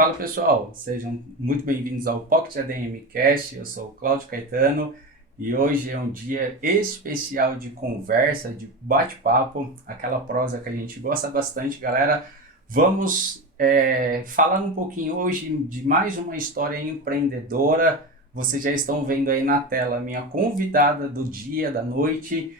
Fala pessoal, sejam muito bem-vindos ao Pocket ADM Cast. Eu sou o Cláudio Caetano e hoje é um dia especial de conversa, de bate-papo, aquela prosa que a gente gosta bastante, galera. Vamos falar um pouquinho hoje de mais uma história empreendedora. Vocês já estão vendo aí na tela a minha convidada do dia, da noite.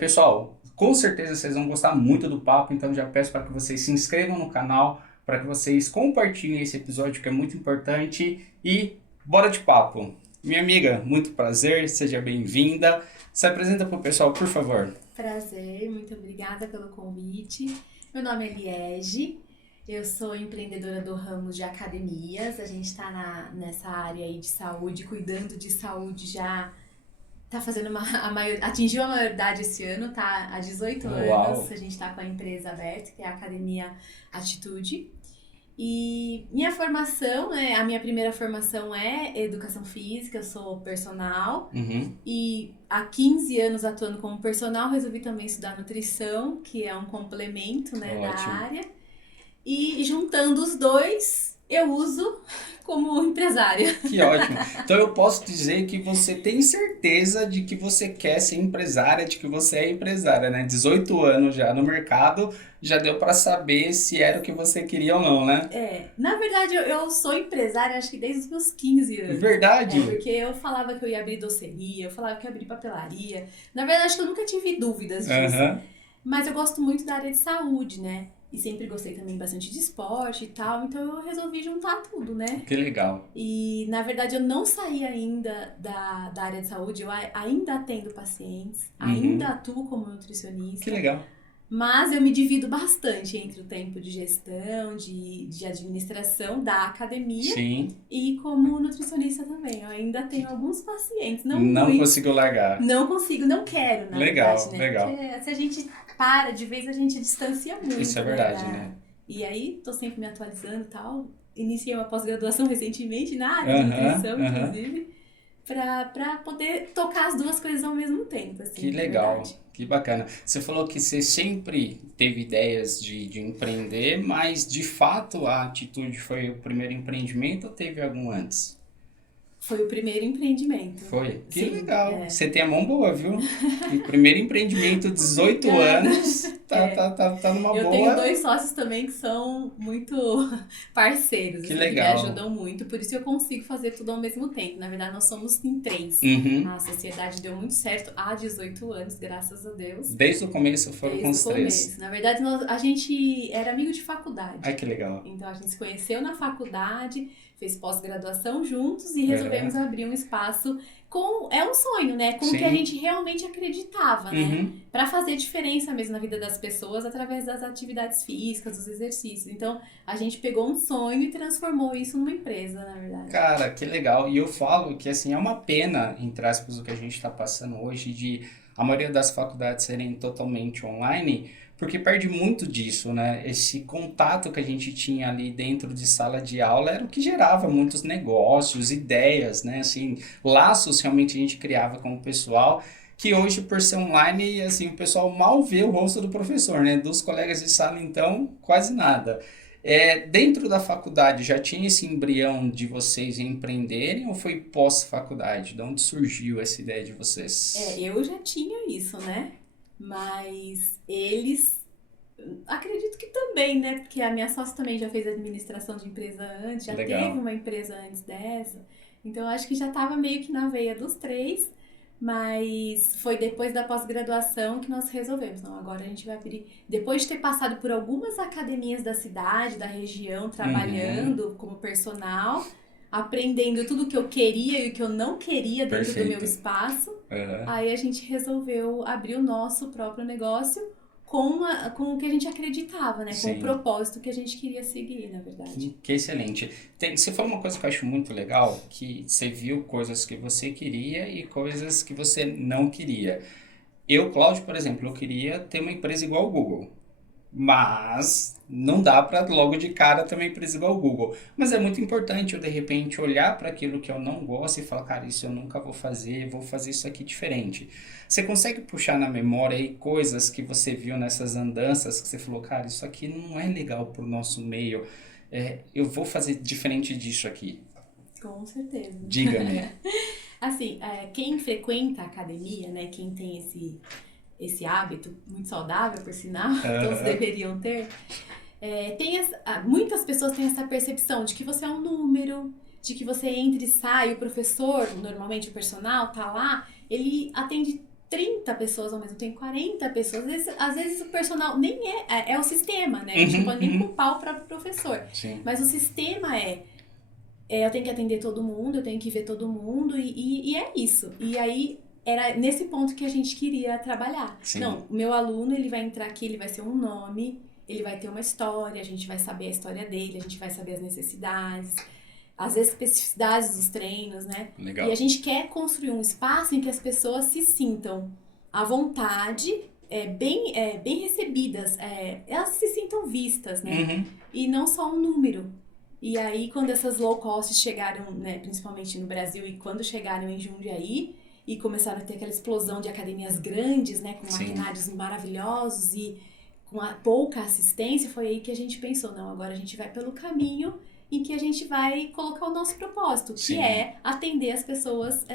Pessoal, com certeza vocês vão gostar muito do papo, então já peço para que vocês se inscrevam no canal, para que vocês compartilhem esse episódio que é muito importante e bora de papo. Minha amiga, muito prazer, seja bem-vinda. Se apresenta para o pessoal, por favor. Prazer, muito obrigada pelo convite. Meu nome é Liege, eu sou empreendedora do ramo de academias. A gente está nessa área aí de saúde, cuidando de saúde já. Tá fazendo atingiu a maioridade esse ano, tá há 18 Uau! anos. A gente está com a empresa aberta, que é a Academia Atitude. E minha formação, né, a minha primeira formação é educação física, eu sou personal. Uhum. E há 15 anos atuando como personal, resolvi também estudar nutrição, que é um complemento, né, da Ótimo. área. E juntando os dois, eu uso como empresária. Que ótimo. Então eu posso dizer que você tem certeza de que você quer ser empresária, de que você é empresária, né? 18 anos já no mercado, já deu para saber se era o que você queria ou não, né? Na verdade, eu sou empresária acho que desde os meus 15 anos. Verdade. Porque eu falava que eu ia abrir doceria, eu falava que eu ia abrir papelaria. Na verdade, acho que eu nunca tive dúvidas disso. Aham. Mas eu gosto muito da área de saúde, né? E sempre gostei também bastante de esporte e tal, então eu resolvi juntar tudo, né? Que legal. E, na verdade, eu não saí ainda da área de saúde, eu ainda atendo pacientes, ainda atuo como Que nutricionista, legal. mas eu me divido bastante entre o tempo de gestão, de administração da academia Sim. e como nutricionista também. Eu ainda tenho alguns pacientes, não Não muitos. conseguiu largar. Não consigo, não quero, na Legal, verdade, né? legal. Porque se a gente para de vez, a gente distancia muito. Isso é verdade, né? E aí, tô sempre me atualizando e tal. Iniciei uma pós-graduação recentemente na área de Aham, nutrição, aham. inclusive, pra poder tocar as duas coisas ao mesmo tempo, assim, Que na legal, verdade. que bacana. Você falou que você sempre teve ideias de empreender, mas de fato a Atitude foi o primeiro empreendimento ou teve algum antes? Foi o primeiro empreendimento. Foi? Que Sim, legal. Você tem a mão boa, viu? O primeiro empreendimento, 18 Obrigada. anos, tá numa Eu tenho boa. 2 sócios também que são muito parceiros, Que assim, que me legal. ajudam muito, por isso eu consigo fazer tudo ao mesmo tempo. Na verdade, nós somos em 3. Uhum. A sociedade deu muito certo há 18 anos, graças a Deus, Desde o começo foram com desde o os três. começo. Na verdade, a gente era amigo de faculdade. Ai, que legal. Então a gente se conheceu na faculdade, fez pós-graduação juntos e resolvemos abrir um espaço é um sonho, né? Com o que a Sim. gente realmente acreditava, né? Uhum. Pra fazer diferença mesmo na vida das pessoas através das atividades físicas, dos exercícios. Então a gente pegou um sonho e transformou isso numa empresa, na verdade. Cara, que legal. E eu falo que assim, é uma pena, entre aspas, o que a gente está passando hoje de a maioria das faculdades serem totalmente online, porque perde muito disso, né? Esse contato que a gente tinha ali dentro de sala de aula era o que gerava muitos negócios, ideias, né? Assim, laços realmente a gente criava com o pessoal, que hoje, por ser online, assim, o pessoal mal vê o rosto do professor, né? Dos colegas de sala, então, quase nada. Dentro da faculdade já tinha esse embrião de vocês empreenderem ou foi pós-faculdade? De onde surgiu essa ideia de vocês? Eu já tinha isso, né? Mas eles, acredito que também, né? Porque a minha sócia também já fez administração de empresa antes, já teve Legal. uma empresa antes dessa. Então eu acho que já estava meio que na veia dos três. Mas foi depois da pós-graduação que nós resolvemos. Não, agora a gente vai abrir. Depois de ter passado por algumas academias da cidade, da região, Uhum. trabalhando como personal, aprendendo tudo o que eu queria e o que eu não queria dentro do meu Perfeito. espaço. Aham. Aí a gente resolveu abrir o nosso próprio negócio com o que a gente acreditava, né? Com o Sim. propósito que a gente queria seguir, na verdade. Que excelente. Você falou uma coisa que eu acho muito legal, que você viu coisas que você queria e coisas que você não queria. Eu, Cláudio, por exemplo, eu queria ter uma empresa igual ao Google. Mas não dá para logo de cara ter uma empresa igual ao Google. Mas é muito importante eu, de repente, olhar para aquilo que eu não gosto e falar, cara, isso eu nunca vou fazer isso aqui diferente. Você consegue puxar na memória aí coisas que você viu nessas andanças que você falou, cara, isso aqui não é legal pro nosso meio. eu vou fazer diferente disso aqui? Com certeza. Diga-me. Assim, quem frequenta a academia, né, quem tem esse hábito muito saudável, por sinal, todos deveriam ter, muitas pessoas têm essa percepção de que você é um número, de que você entra e sai, o professor, normalmente o personal, tá lá, ele atende 30 pessoas ao mesmo tempo, 40 pessoas. Às vezes o personal nem é o sistema, né? A gente não pode nem culpar o próprio professor. Sim. Mas o sistema eu tenho que atender todo mundo, eu tenho que ver todo mundo e é isso. E aí era nesse ponto que a gente queria trabalhar. Sim. Não, o meu aluno, ele vai entrar aqui, ele vai ser um nome, ele vai ter uma história, a gente vai saber a história dele, a gente vai saber as necessidades, as especificidades dos treinos, né? Legal. E a gente quer construir um espaço em que as pessoas se sintam à vontade, bem recebidas, elas se sintam vistas, né? E não só um número. E aí, quando essas low cost chegaram, né, principalmente no Brasil, e quando chegaram em Jundiaí, e começaram a ter aquela explosão de academias grandes, né, com maquinários maravilhosos e com pouca assistência, foi aí que a gente pensou, não, agora a gente vai pelo caminho em que a gente vai colocar o nosso propósito, que é atender as pessoas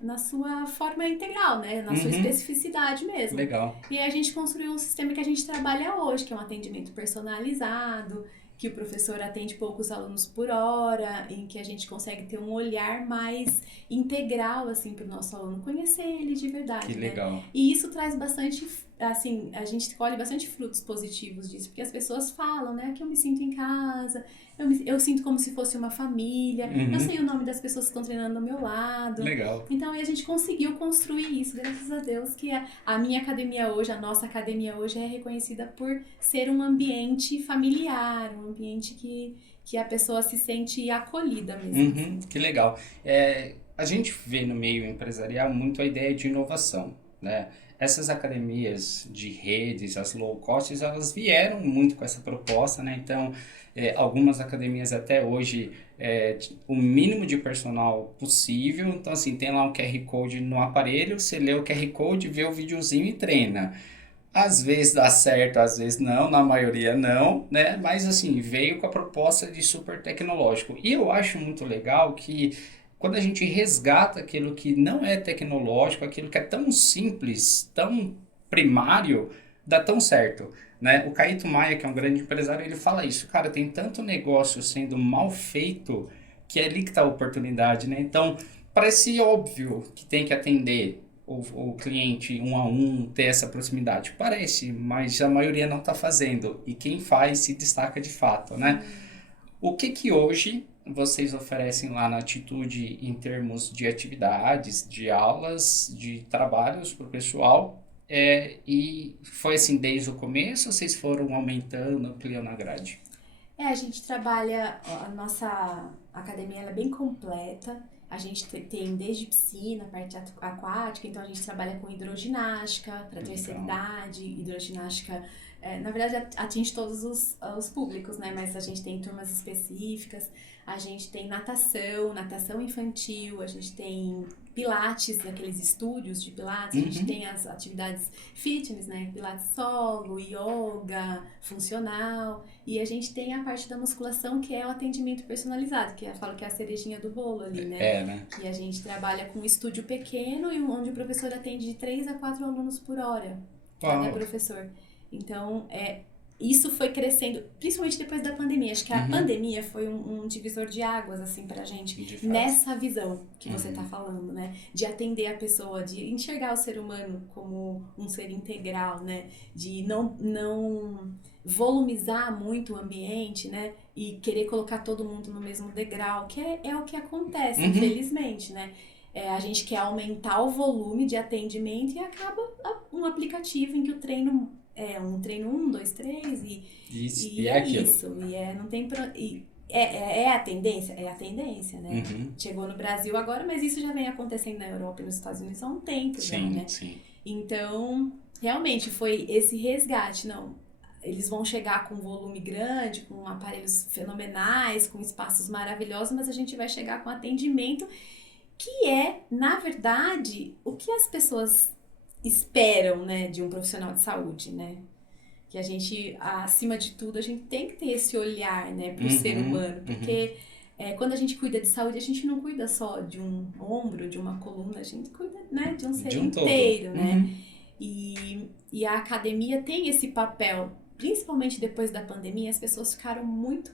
na sua forma integral, né? Na sua especificidade mesmo. Legal. E aí a gente construiu um sistema que a gente trabalha hoje, que é um atendimento personalizado, que o professor atende poucos alunos por hora, em que a gente consegue ter um olhar mais integral, assim, para o nosso aluno, conhecer ele de verdade, Que né? legal. E isso traz bastante, assim, a gente colhe bastante frutos positivos disso, porque as pessoas falam, né, que eu me sinto em casa, eu sinto como se fosse uma família, eu sei o nome das pessoas que estão treinando do meu lado. Legal. Então, a gente conseguiu construir isso, graças a Deus, que a minha academia hoje, a nossa academia hoje é reconhecida por ser um ambiente familiar, um ambiente que a pessoa se sente acolhida mesmo. Que legal. A gente vê no meio empresarial muito a ideia de inovação, né? Essas academias de redes, as low cost, elas vieram muito com essa proposta, né? Então, algumas academias até hoje, o mínimo de personal possível. Então, assim, tem lá um QR Code no aparelho, você lê o QR Code, vê o videozinho e treina. Às vezes dá certo, às vezes não, na maioria não, né? Mas assim, veio com a proposta de super tecnológico. E eu acho muito legal que quando a gente resgata aquilo que não é tecnológico, aquilo que é tão simples, tão primário, dá tão certo, né? O Caíto Maia, que é um grande empresário, ele fala isso, cara, tem tanto negócio sendo mal feito que é ali que está a oportunidade, né? Então, parece óbvio que tem que atender o cliente um a um, ter essa proximidade. Parece, mas a maioria não está fazendo. E quem faz se destaca de fato, né? O que hoje vocês oferecem lá na Atitude em termos de atividades, de aulas, de trabalhos para o pessoal? E foi assim desde o começo ou vocês foram aumentando, ampliando a grade? A gente trabalha, a nossa academia ela é bem completa. A gente tem desde piscina, parte aquática, então a gente trabalha com hidroginástica para terceira idade, hidroginástica, na verdade atinge todos os públicos, né? Mas a gente tem turmas específicas, a gente tem natação infantil, a gente tem pilates, aqueles estúdios de pilates, a gente tem as atividades fitness, né? Pilates solo, yoga, funcional, e a gente tem a parte da musculação, que é o atendimento personalizado, que eu falo que é a cerejinha do bolo ali, né? Né? Que a gente trabalha com um estúdio pequeno e onde o professor atende de 3 a 4 alunos por hora, cada professor. Então, isso foi crescendo, principalmente depois da pandemia. Acho que a pandemia foi um divisor de águas, assim, pra gente, nessa visão que você tá falando, né? De atender a pessoa, de enxergar o ser humano como um ser integral, né? De não volumizar muito o ambiente, né? E querer colocar todo mundo no mesmo degrau, que é o que acontece, infelizmente, né? A gente quer aumentar o volume de atendimento e acaba um aplicativo em que o treino um treino 1, 2, 3 e é aquilo. isso. Não tem é a tendência? É a tendência, né? Chegou no Brasil agora, mas isso já vem acontecendo na Europa e nos Estados Unidos há um tempo já, né? Sim. Então, realmente foi esse resgate, não. Eles vão chegar com um volume grande, com aparelhos fenomenais, com espaços maravilhosos, mas a gente vai chegar com atendimento que na verdade, o que as pessoas esperam, né, de um profissional de saúde, né? Que a gente, acima de tudo, a gente tem que ter esse olhar, né, para o ser humano, porque quando a gente cuida de saúde, a gente não cuida só de um ombro, de uma coluna, a gente cuida, né, de um ser De um inteiro, todo. né? E a academia tem esse papel, principalmente depois da pandemia, as pessoas ficaram muito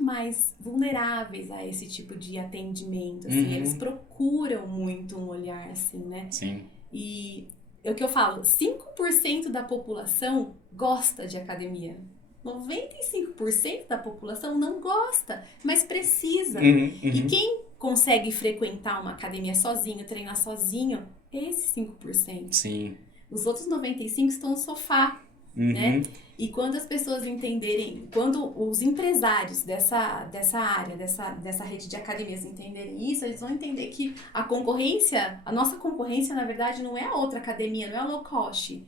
mais vulneráveis a esse tipo de atendimento, assim, eles procuram muito um olhar, assim, né? Sim. E é o que eu falo, 5% da população gosta de academia. 95% da população não gosta, mas precisa. E quem consegue frequentar uma academia sozinho, treinar sozinho, é esse 5%. Sim. Os outros 95% estão no sofá, né? E quando as pessoas entenderem, quando os empresários dessa área, dessa rede de academias entenderem isso, eles vão entender que a nossa concorrência, na verdade, não é a outra academia, não é a low cost.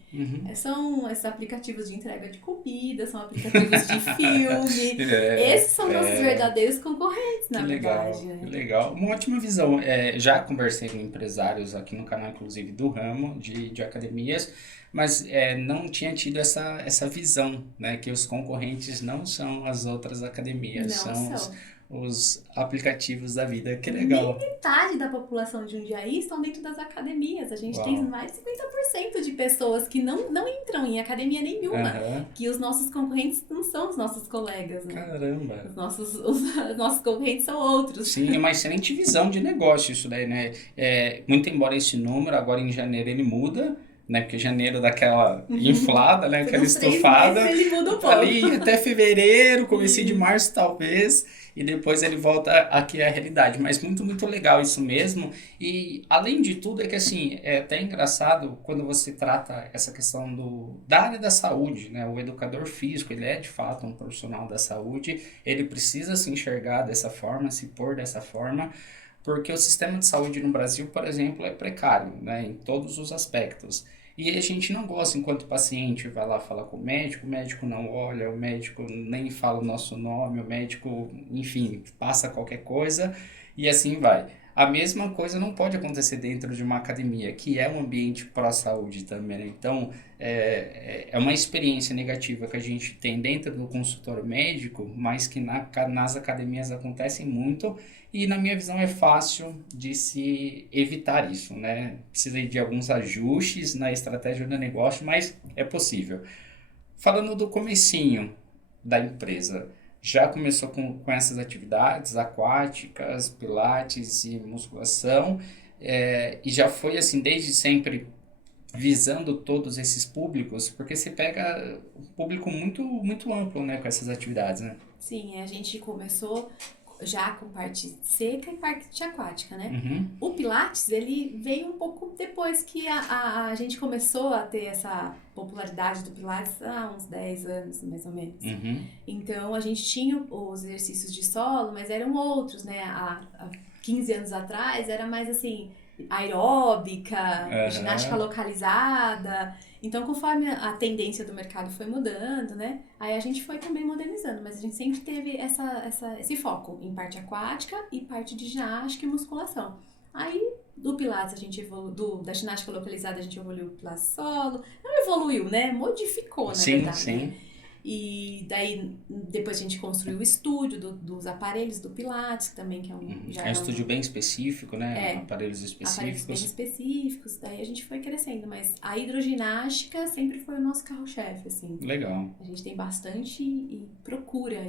São esses aplicativos de entrega de comida, são aplicativos de filme. Esses são nossos verdadeiros concorrentes, na verdade. Né? Que legal. Uma ótima visão. Já conversei com empresários aqui no canal, inclusive, do ramo de academias, mas não tinha tido essa visão, né? Que os concorrentes não são as outras academias, não são os aplicativos da vida. Que legal. Nem metade da população de Jundiaí estão dentro das academias. A gente tem mais de 50% de pessoas que não entram em academia nenhuma. Que os nossos concorrentes não são os nossos colegas, né? Caramba! Os nossos concorrentes são outros. Sim, é uma excelente visão de negócio isso daí, né? Muito embora esse número, agora em janeiro ele muda, né? Porque janeiro dá aquela inflada, né? Aquela estufada. Ele muda um pouco. Ali até fevereiro, comecinho de março talvez, e depois ele volta aqui à realidade. Mas muito, muito legal isso mesmo. E além de tudo é que assim, é até engraçado quando você trata essa questão da área da saúde, né? O educador físico, ele é de fato um profissional da saúde, ele precisa se enxergar dessa forma, se pôr dessa forma, porque o sistema de saúde no Brasil, por exemplo, é precário, né, em todos os aspectos. E a gente não gosta, enquanto paciente, vai lá falar com o médico não olha, o médico nem fala o nosso nome, o médico, enfim, passa qualquer coisa e assim vai. A mesma coisa não pode acontecer dentro de uma academia, que é um ambiente pró-saúde também, né? Então, é uma experiência negativa que a gente tem dentro do consultório médico, mas que nas academias acontecem muito, e na minha visão é fácil de se evitar isso, né? Precisa de alguns ajustes na estratégia do negócio, mas é possível. Falando do comecinho da empresa, já começou com essas atividades aquáticas, pilates e musculação, e já foi assim desde sempre visando todos esses públicos, porque você pega um público muito, muito amplo, né, com essas atividades, né? Sim, a gente começou já com parte seca e parte aquática, né? O Pilates, ele veio um pouco depois que a gente começou a ter essa popularidade do Pilates há uns 10 anos, mais ou menos. Então, a gente tinha os exercícios de solo, mas eram outros, né? Há 15 anos atrás, era mais assim, aeróbica, ginástica localizada. Então, conforme a tendência do mercado foi mudando, né? Aí a gente foi também modernizando, mas a gente sempre teve esse foco em parte aquática e parte de ginástica e musculação. Aí, do Pilates, a gente evoluiu, da ginástica localizada, a gente evoluiu o Pilates solo. Não evoluiu, né? Modificou, na verdade. Sim. E daí, depois a gente construiu o estúdio dos aparelhos do Pilates, também que é um estúdio bem específico, né? Aparelhos específicos. Aparelhos bem específicos, daí a gente foi crescendo, mas a hidroginástica sempre foi o nosso carro-chefe, assim. Legal. A gente tem bastante procura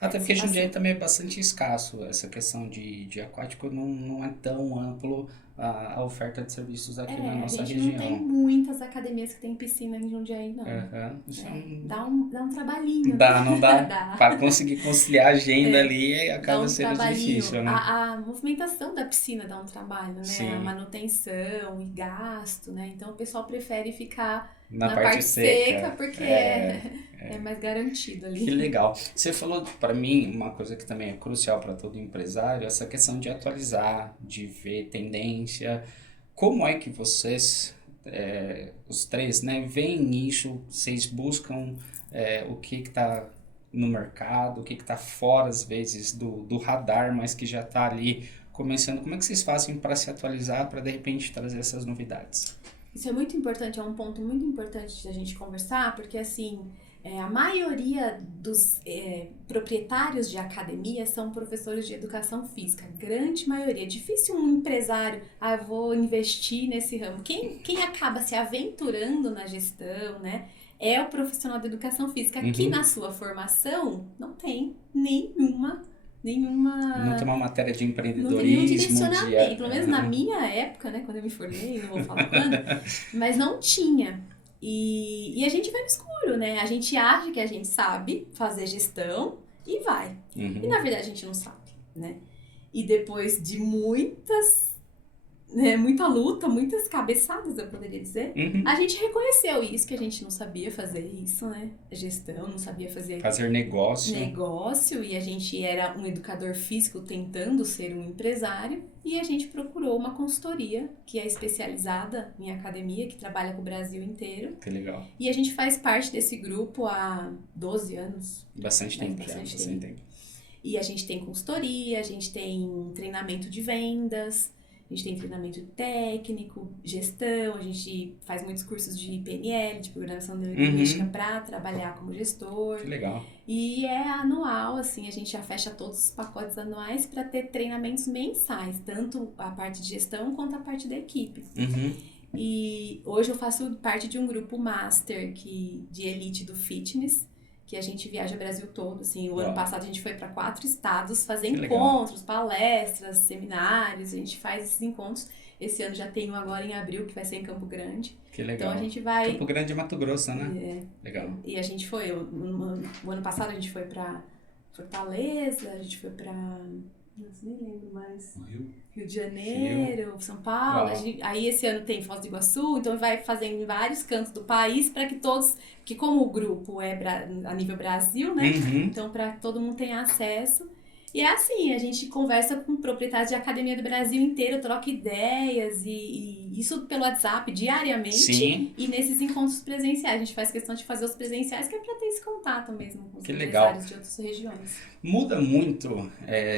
Até porque Jundiaí também é bastante escasso, essa questão de aquático não é tão amplo a oferta de serviços aqui na nossa região. A gente não tem muitas academias que tem piscina em Jundiaí, não. Dá um trabalhinho. Não dá. Para conseguir conciliar a agenda ali, acaba sendo difícil, né? A movimentação da piscina dá um trabalho, né? Sim. A manutenção e gasto, né? Então o pessoal prefere ficar na parte seca, porque é mais garantido ali. Que legal. Você falou para mim uma coisa que também é crucial para todo empresário, essa questão de atualizar, de ver tendência. Como é que vocês, os três, né, veem isso? Vocês buscam o que está no mercado, o que está fora, às vezes, do radar, mas que já está ali começando. Como é que vocês fazem para se atualizar, para de repente trazer essas novidades? Isso é muito importante, é um ponto muito importante da gente conversar, porque assim, a maioria dos proprietários de academia são professores de educação física, grande maioria. É difícil um empresário, eu vou investir nesse ramo. Quem acaba se aventurando na gestão, né, é o profissional de educação física, que na sua formação não tem nenhuma Não tem uma matéria de não tem nenhum empreendedorismo, direcionamento, pelo menos na minha época, né, quando eu me formei, não vou falar quando, mas não tinha. E a gente vai no escuro, né? A gente acha que a gente sabe fazer gestão e vai. E na verdade a gente não sabe, né? E depois de muita luta, muitas cabeçadas, eu poderia dizer, a gente reconheceu isso, que a gente não sabia fazer isso, né? Gestão, não sabia fazer negócio, e a gente era um educador físico tentando ser um empresário, e a gente procurou uma consultoria que é especializada em academia, que trabalha com o Brasil inteiro. Que legal. E a gente faz parte desse grupo há 12 anos. Bastante tempo. E a gente tem consultoria, a gente tem treinamento de vendas, a gente tem treinamento técnico, gestão, a gente faz muitos cursos de PNL, de programação neurolinguística, para trabalhar como gestor. Que legal. E é anual, assim, a gente já fecha todos os pacotes anuais para ter treinamentos mensais, tanto a parte de gestão quanto a parte da equipe. E hoje eu faço parte de um grupo master de elite do fitness, que a gente viaja o Brasil todo, assim, o ano passado a gente foi para 4 estados fazer encontros, palestras, seminários, a gente faz esses encontros. Esse ano já tem um agora em abril, que vai ser em Campo Grande. Que legal. Então a gente vai... Campo Grande é Mato Grosso, né? Legal. E a gente foi, o ano passado a gente foi para Fortaleza, a gente foi para... Nossa, nem lembro mais. Rio de Janeiro, São Paulo. Aí esse ano tem Foz do Iguaçu, então vai fazendo em vários cantos do país para que todos... Porque como o grupo é a nível Brasil, né? Então para que todo mundo tenha acesso. E é assim, a gente conversa com proprietários de academia do Brasil inteiro, troca ideias e isso pelo WhatsApp diariamente. Sim. E nesses encontros presenciais. A gente faz questão de fazer os presenciais, que é para ter esse contato mesmo com os empresários de outras regiões. Muda muito,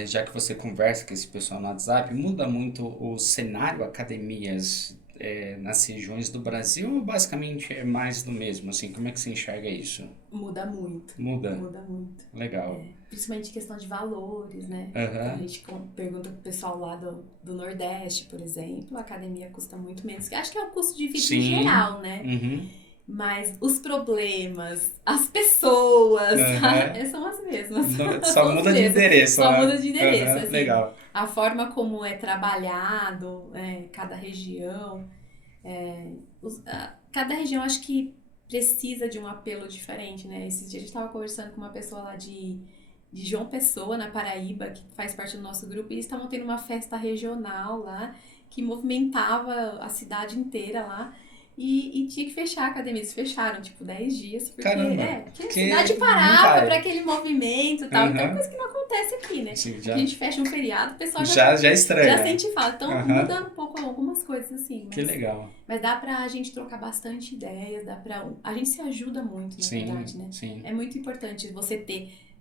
já que você conversa com esse pessoal no WhatsApp, muda muito o cenário academias nas regiões do Brasil ou basicamente é mais do mesmo? Assim, como é que você enxerga isso? Muda muito. Muda Muito. Legal. Principalmente questão de valores, né? Então a gente pergunta pro pessoal lá do Nordeste, por exemplo, a academia custa muito menos. Acho que é o custo de vida em geral, né? Mas os problemas, as pessoas, são as mesmas. Só muda de endereço. Só muda de endereço. Assim, legal. A forma como é trabalhado, cada região. Cada região acho que precisa de um apelo diferente, né? Esses dias a gente estava conversando com uma pessoa lá de João Pessoa, na Paraíba, que faz parte do nosso grupo, e eles estavam tendo uma festa regional lá, que movimentava a cidade inteira lá. E tinha que fechar a academia. Eles fecharam, 10 dias. Porque, porque a cidade parava para aquele movimento e tal. Então é coisa que não acontece aqui, né? Sim, a gente fecha um feriado, o pessoal já estranha. Já sente falta. Então muda um pouco algumas coisas, assim. Que legal. Mas dá pra gente trocar bastante ideias, a gente se ajuda muito, na verdade, né? Sim. É muito importante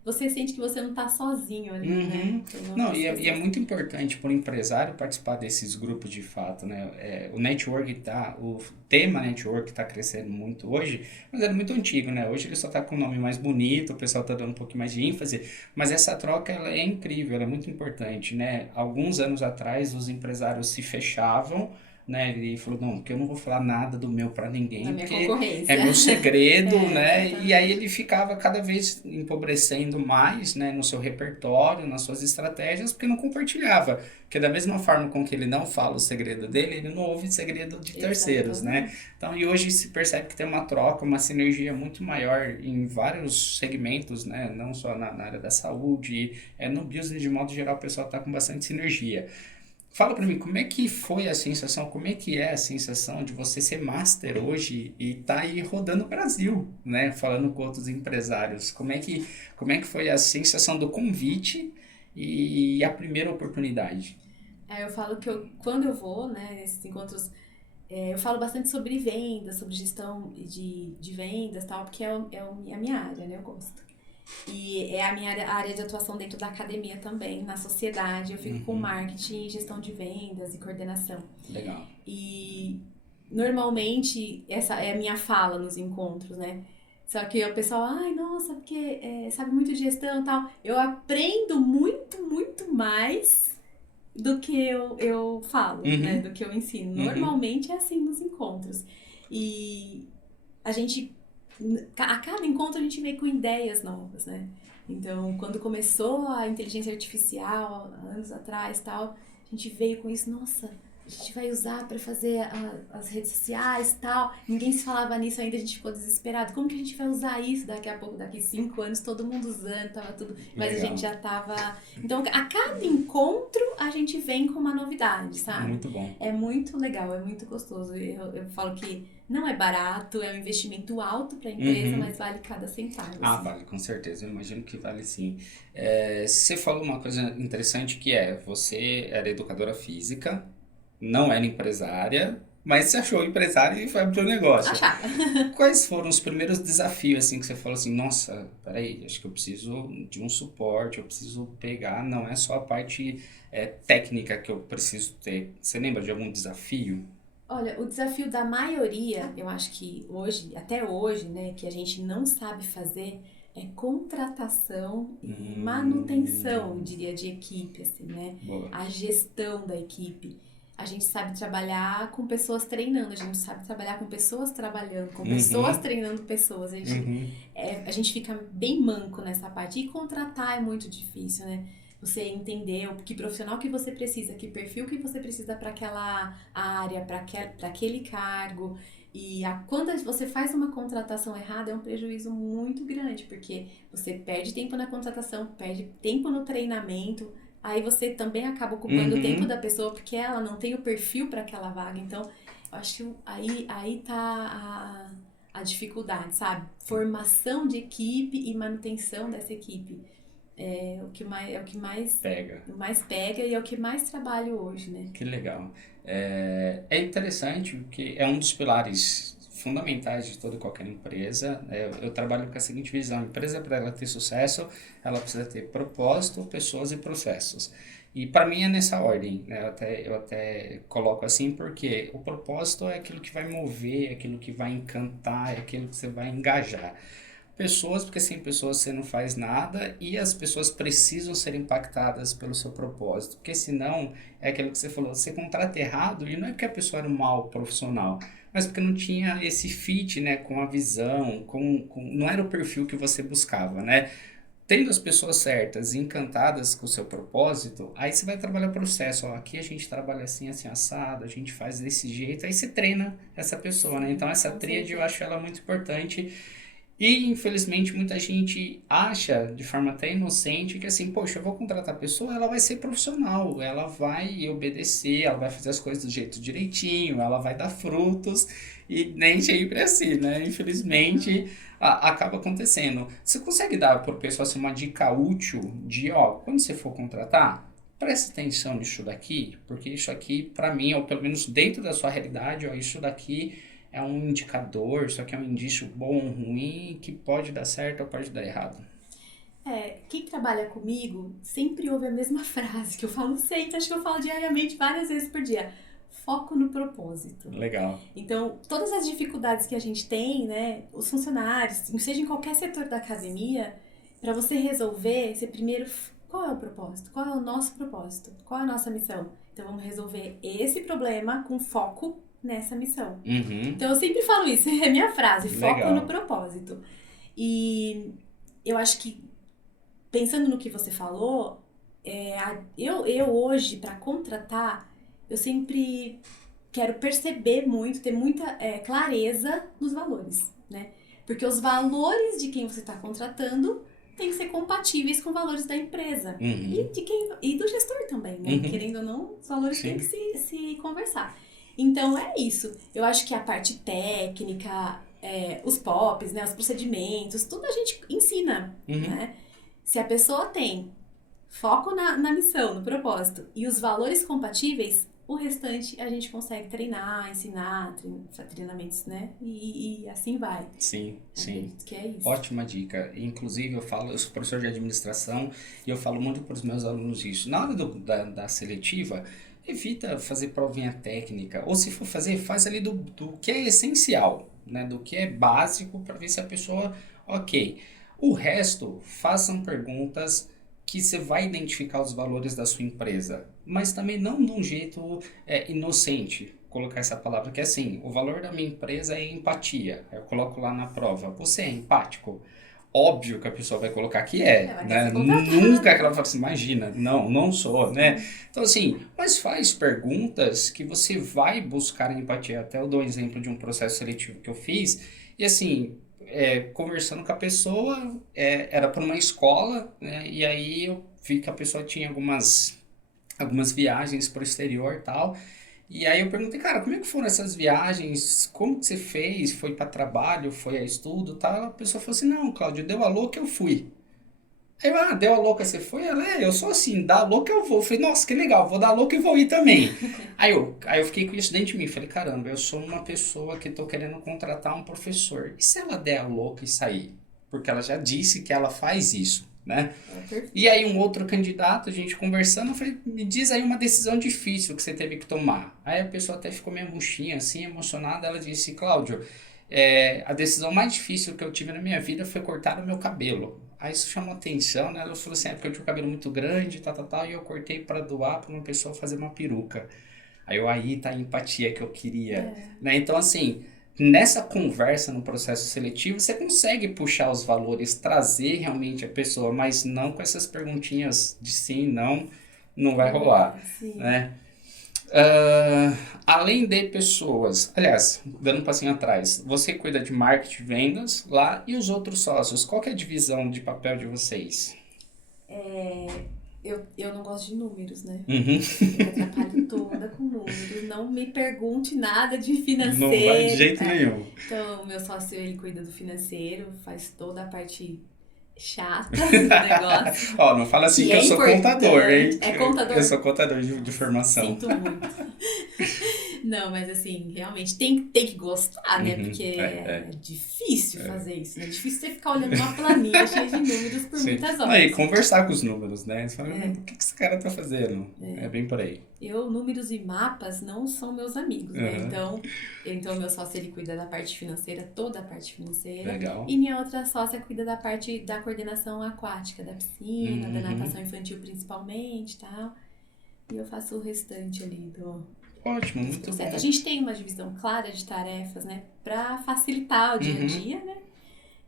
você sente que você não tá sozinho ali, né? Não, e é muito importante para o empresário participar desses grupos de fato, né? O network o tema network está crescendo muito hoje, mas é muito antigo, né? Hoje ele só tá com o nome mais bonito, o pessoal tá dando um pouquinho mais de ênfase, mas essa troca ela é incrível, ela é muito importante, né? Alguns anos atrás os empresários se fechavam, né? Ele falou, não, porque eu não vou falar nada do meu para ninguém, porque é meu segredo, né? Exatamente. E aí ele ficava cada vez empobrecendo mais, né, no seu repertório, nas suas estratégias, porque não compartilhava. Porque da mesma forma com que ele não fala o segredo dele, ele não ouve segredo de terceiros, né? Então, e hoje se percebe que tem uma troca, uma sinergia muito maior em vários segmentos, né? Não só na área da saúde, no business de modo geral o pessoal está com bastante sinergia. Fala pra mim, como é que foi a sensação, como é que é a sensação de você ser master hoje e tá aí rodando o Brasil, né? Falando com outros empresários. Como é que foi a sensação do convite e a primeira oportunidade? Eu falo que quando eu vou, né, nesses encontros, eu falo bastante sobre vendas, sobre gestão de vendas e tal, porque é a minha área, né? Eu gosto. E é a minha área de atuação dentro da academia também, na sociedade. Eu fico com marketing, gestão de vendas e coordenação. Legal. E normalmente, essa é a minha fala nos encontros, né? Só que o pessoal, ai, nossa, porque sabe muito de gestão e tal. Eu aprendo muito, muito mais do que eu falo, né? Uhum, Do que eu ensino. uhum. Normalmente é assim nos encontros. E a gente, a cada encontro a gente vem com ideias novas, né? Então, quando começou a inteligência artificial, anos atrás tal, a gente veio com isso, nossa, a gente vai usar para fazer as redes sociais tal. Ninguém se falava nisso ainda, a gente ficou desesperado. Como que a gente vai usar isso daqui a pouco, daqui 5 anos, todo mundo usando, tava tudo. Mas a gente Legal, já tava. Então, a cada encontro a gente vem com uma novidade, sabe? muito bom. É muito legal, é muito gostoso. Eu falo que não é barato, é um investimento alto para a empresa, Uhum. mas vale cada centavo, Ah, assim. vale, com certeza. Eu imagino que vale sim. Você falou uma coisa interessante que você era educadora física, não era empresária, mas se achou empresária e foi abrir o negócio. Achava. Quais foram os primeiros desafios assim que você falou assim, nossa, peraí, acho que eu preciso de um suporte, eu preciso pegar, não é só a parte técnica que eu preciso ter. Você lembra de algum desafio? Olha, o desafio da maioria, eu acho que hoje, até hoje, né, que a gente não sabe fazer é contratação e manutenção, eu Hum, diria, de equipe, assim, né? boa. A gestão da equipe. A gente sabe trabalhar com pessoas treinando, a gente sabe trabalhar com pessoas trabalhando, com pessoas Uhum, treinando pessoas. uhum, A gente fica bem manco nessa parte. E contratar é muito difícil, né? Você entender o que profissional que você precisa, que perfil que você precisa para aquela área, para aquele cargo. E quando você faz uma contratação errada, é um prejuízo muito grande, porque você perde tempo na contratação, perde tempo no treinamento, aí você também acaba ocupando o tempo da uhum. pessoa porque ela não tem o perfil para aquela vaga. Então, eu acho que aí tá a dificuldade, sabe? Formação de equipe e manutenção dessa equipe. Pega. O mais pega e é o que mais trabalho hoje, né? Que legal. É interessante porque é um dos pilares fundamentais de toda e qualquer empresa. Eu trabalho com a seguinte visão: a empresa, para ela ter sucesso, ela precisa ter propósito, pessoas e processos. E para mim é nessa ordem, né? Eu até coloco assim porque o propósito é aquilo que vai mover, é aquilo que vai encantar, é aquilo que você vai engajar. Pessoas, porque sem pessoas você não faz nada e as pessoas precisam ser impactadas pelo seu propósito, porque senão é aquilo que você falou, você contrata errado e não é porque a pessoa era um mau profissional, mas porque não tinha esse fit, né, com a visão, não era o perfil que você buscava, né? Tendo as pessoas certas, encantadas com o seu propósito, aí você vai trabalhar o processo. Ó, aqui a gente trabalha assim, assim, assado, a gente faz desse jeito, aí você treina essa pessoa, né? Sim, Então essa com tríade eu certeza. acho ela muito importante e, infelizmente, muita gente acha, de forma até inocente, que assim, poxa, eu vou contratar a pessoa, ela vai ser profissional, ela vai obedecer, ela vai fazer as coisas do jeito direitinho, ela vai dar frutos, e nem sempre é assim, né? Não. Infelizmente, acaba acontecendo. Você consegue dar para o pessoal assim, uma dica útil de, ó, quando você for contratar, preste atenção nisso daqui, porque isso aqui, para mim, ou pelo menos dentro da sua realidade, ó, isso daqui é um indicador, só que é um indício bom ou ruim que pode dar certo ou pode dar errado. Quem trabalha comigo sempre ouve a mesma frase que eu falo sempre, acho que eu falo diariamente, várias vezes por dia. Foco no propósito. Legal. Então, todas as dificuldades que a gente tem, né, os funcionários, seja em qualquer setor da academia, para você resolver, você primeiro, qual é o propósito? Qual é o nosso propósito? Qual é a nossa missão? Então, vamos resolver esse problema com foco nessa missão. Uhum. Então, eu sempre falo isso, é minha frase, foco no Legal. propósito. E eu acho que, pensando no que você falou, eu hoje, para contratar, eu sempre quero perceber muito, ter muita clareza nos valores, né? Porque os valores de quem você está contratando têm que ser compatíveis com os valores da empresa. Uhum. E do gestor também, né? Uhum. Querendo ou não, os valores têm que Sim. se conversar. Então é isso. Eu acho que a parte técnica, os POPs, né, os procedimentos, tudo a gente ensina, Uhum. né? Se a pessoa tem foco na missão, no propósito e os valores compatíveis, o restante a gente consegue treinar, ensinar, treinamentos, né? E assim vai. Sim, sim. Acredito que é isso. Ótima dica. Inclusive, eu sou professor de administração e eu falo muito para os meus alunos isso. Na hora da seletiva, evita fazer provinha técnica. Ou se for fazer, faz ali do que é essencial, né? Do que é básico para ver se a pessoa, ok. O resto, façam perguntas que você vai identificar os valores da sua empresa, mas também não de um jeito inocente, colocar essa palavra, que é assim, o valor da minha empresa é empatia. Eu coloco lá na prova, você é empático? Óbvio que a pessoa vai colocar que Vai querer né? ser Nunca que contratada. ela fala assim, imagina, não sou, né? Sim. Então assim, mas faz perguntas que você vai buscar empatia. Até eu dou um exemplo de um processo seletivo que eu fiz, e assim, conversando com a pessoa, era para uma escola, né? E aí eu vi que a pessoa tinha algumas viagens para o exterior e tal. E aí eu perguntei, cara, como é que foram essas viagens? Como que você fez? Foi para trabalho? Foi a estudo e tal? A pessoa falou assim, não, Cláudio, deu a louca, eu fui. Aí eu, deu a louca, você foi? Ela, eu sou assim, dá a louca, eu vou. Eu falei, nossa, que legal, vou dar a louca e vou ir também. Aí eu fiquei com isso dentro de mim, falei, caramba, eu sou uma pessoa que tô querendo contratar um professor. E se ela der a louca e sair? Porque ela já disse que ela faz isso, né? É perfeito. E aí um outro candidato, a gente conversando, eu falei, me diz aí uma decisão difícil que você teve que tomar. Aí a pessoa até ficou meio murchinha, assim, emocionada, ela disse, Cláudio, a decisão mais difícil que eu tive na minha vida foi cortar o meu cabelo. Aí isso chamou atenção, né? Ela falou assim, porque eu tinha o cabelo muito grande, tal, e eu cortei para doar para uma pessoa fazer uma peruca. Aí tá a empatia que eu queria, É. né? Então, assim, nessa conversa no processo seletivo, você consegue puxar os valores, trazer realmente a pessoa, mas não com essas perguntinhas de sim, não vai rolar, Sim. né? Além de pessoas, aliás, dando um passinho atrás, você cuida de marketing e vendas lá e os outros sócios, qual que é a divisão de papel de vocês? Eu não gosto de números, né? Uhum. Eu me atrapalho toda com números. Não me pergunte nada de Não vai de financeiro. jeito nenhum. Então, meu sócio, ele cuida do financeiro, faz toda a parte chata do negócio, Ó, não fala assim que que eu é sou contador, hein? importante. É Eu contador? sou contador de formação. Sinto muito. Não, mas assim, realmente tem que gostar, né? Uhum, Porque é. é difícil fazer isso, né? É difícil você ficar olhando uma planilha cheia de números por Sim. muitas Não, e horas. conversar com os números, né? Você fala, É. o que esse cara tá fazendo? É bem por aí. Números e mapas não são meus amigos, né? Uhum, Então meu sócio ele cuida da parte financeira, toda a parte financeira, legal. e minha outra sócia cuida da parte da coordenação aquática, da piscina, da Uhum. natação infantil principalmente, tal. E eu faço o restante ali Ótimo, dos muito processos. A bom. gente tem uma divisão clara de tarefas, né, para facilitar o dia a Uhum. dia, né?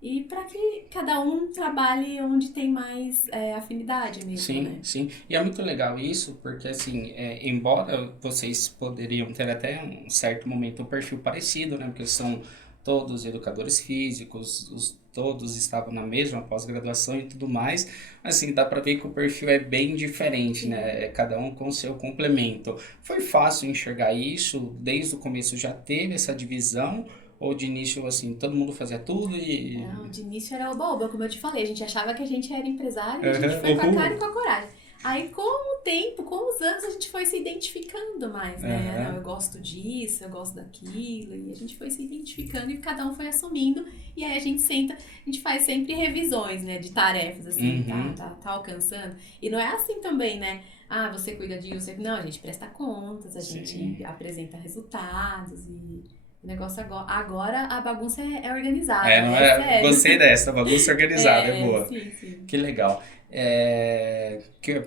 E para que cada um trabalhe onde tem mais afinidade mesmo, Sim, né? sim. E é muito legal isso, porque assim, embora vocês poderiam ter até um certo momento um perfil parecido, né? Porque são todos educadores físicos, todos estavam na mesma pós-graduação e tudo mais, assim, dá pra ver que o perfil é bem diferente, Sim. né? Cada um com o seu complemento. Foi fácil enxergar isso? Desde o começo já teve essa divisão? Ou de início, assim, todo mundo fazia tudo e... Não, de início era oba-oba, como eu te falei. A gente achava que a gente era empresário e a gente Aham, foi com a cara e uhul. com a coragem. Aí, com o tempo, com os anos, a gente foi se identificando mais, né? Não, Aham. eu gosto disso, eu gosto daquilo. E a gente foi se identificando e cada um foi assumindo. E aí a gente senta, a gente faz sempre revisões, né? De tarefas, assim, Uhum. tá alcançando. E não é assim também, né? Ah, você cuida disso, não, a gente presta contas, a Sim. gente apresenta resultados e... O negócio agora a bagunça é organizada, Não é é, sério. gostei dessa, bagunça organizada, é boa. Sim, sim. Que legal.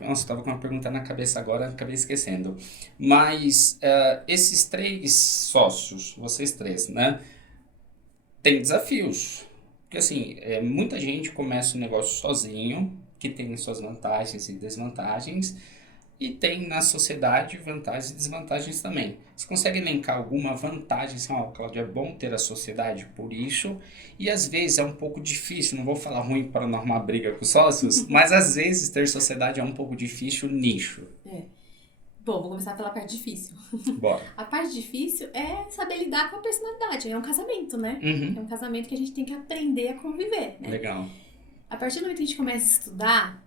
Nossa, eu tava com uma pergunta na cabeça agora, acabei esquecendo. Mas esses três sócios, vocês três, né? Tem desafios. Porque assim, muita gente começa o negócio sozinho, que tem suas vantagens e desvantagens. E tem na sociedade vantagens e desvantagens também. Você consegue elencar alguma vantagem, assim, Cláudio, é bom ter a sociedade por isso, e às vezes é um pouco difícil, não vou falar ruim para não arrumar briga com os sócios, mas às vezes ter sociedade é um pouco difícil nicho. Bom, vou começar pela parte difícil. Bora. A parte difícil é saber lidar com a personalidade. É um casamento, né? É Uhum. um casamento que a gente tem que aprender a conviver, né? Legal. A partir do momento que a gente começa a estudar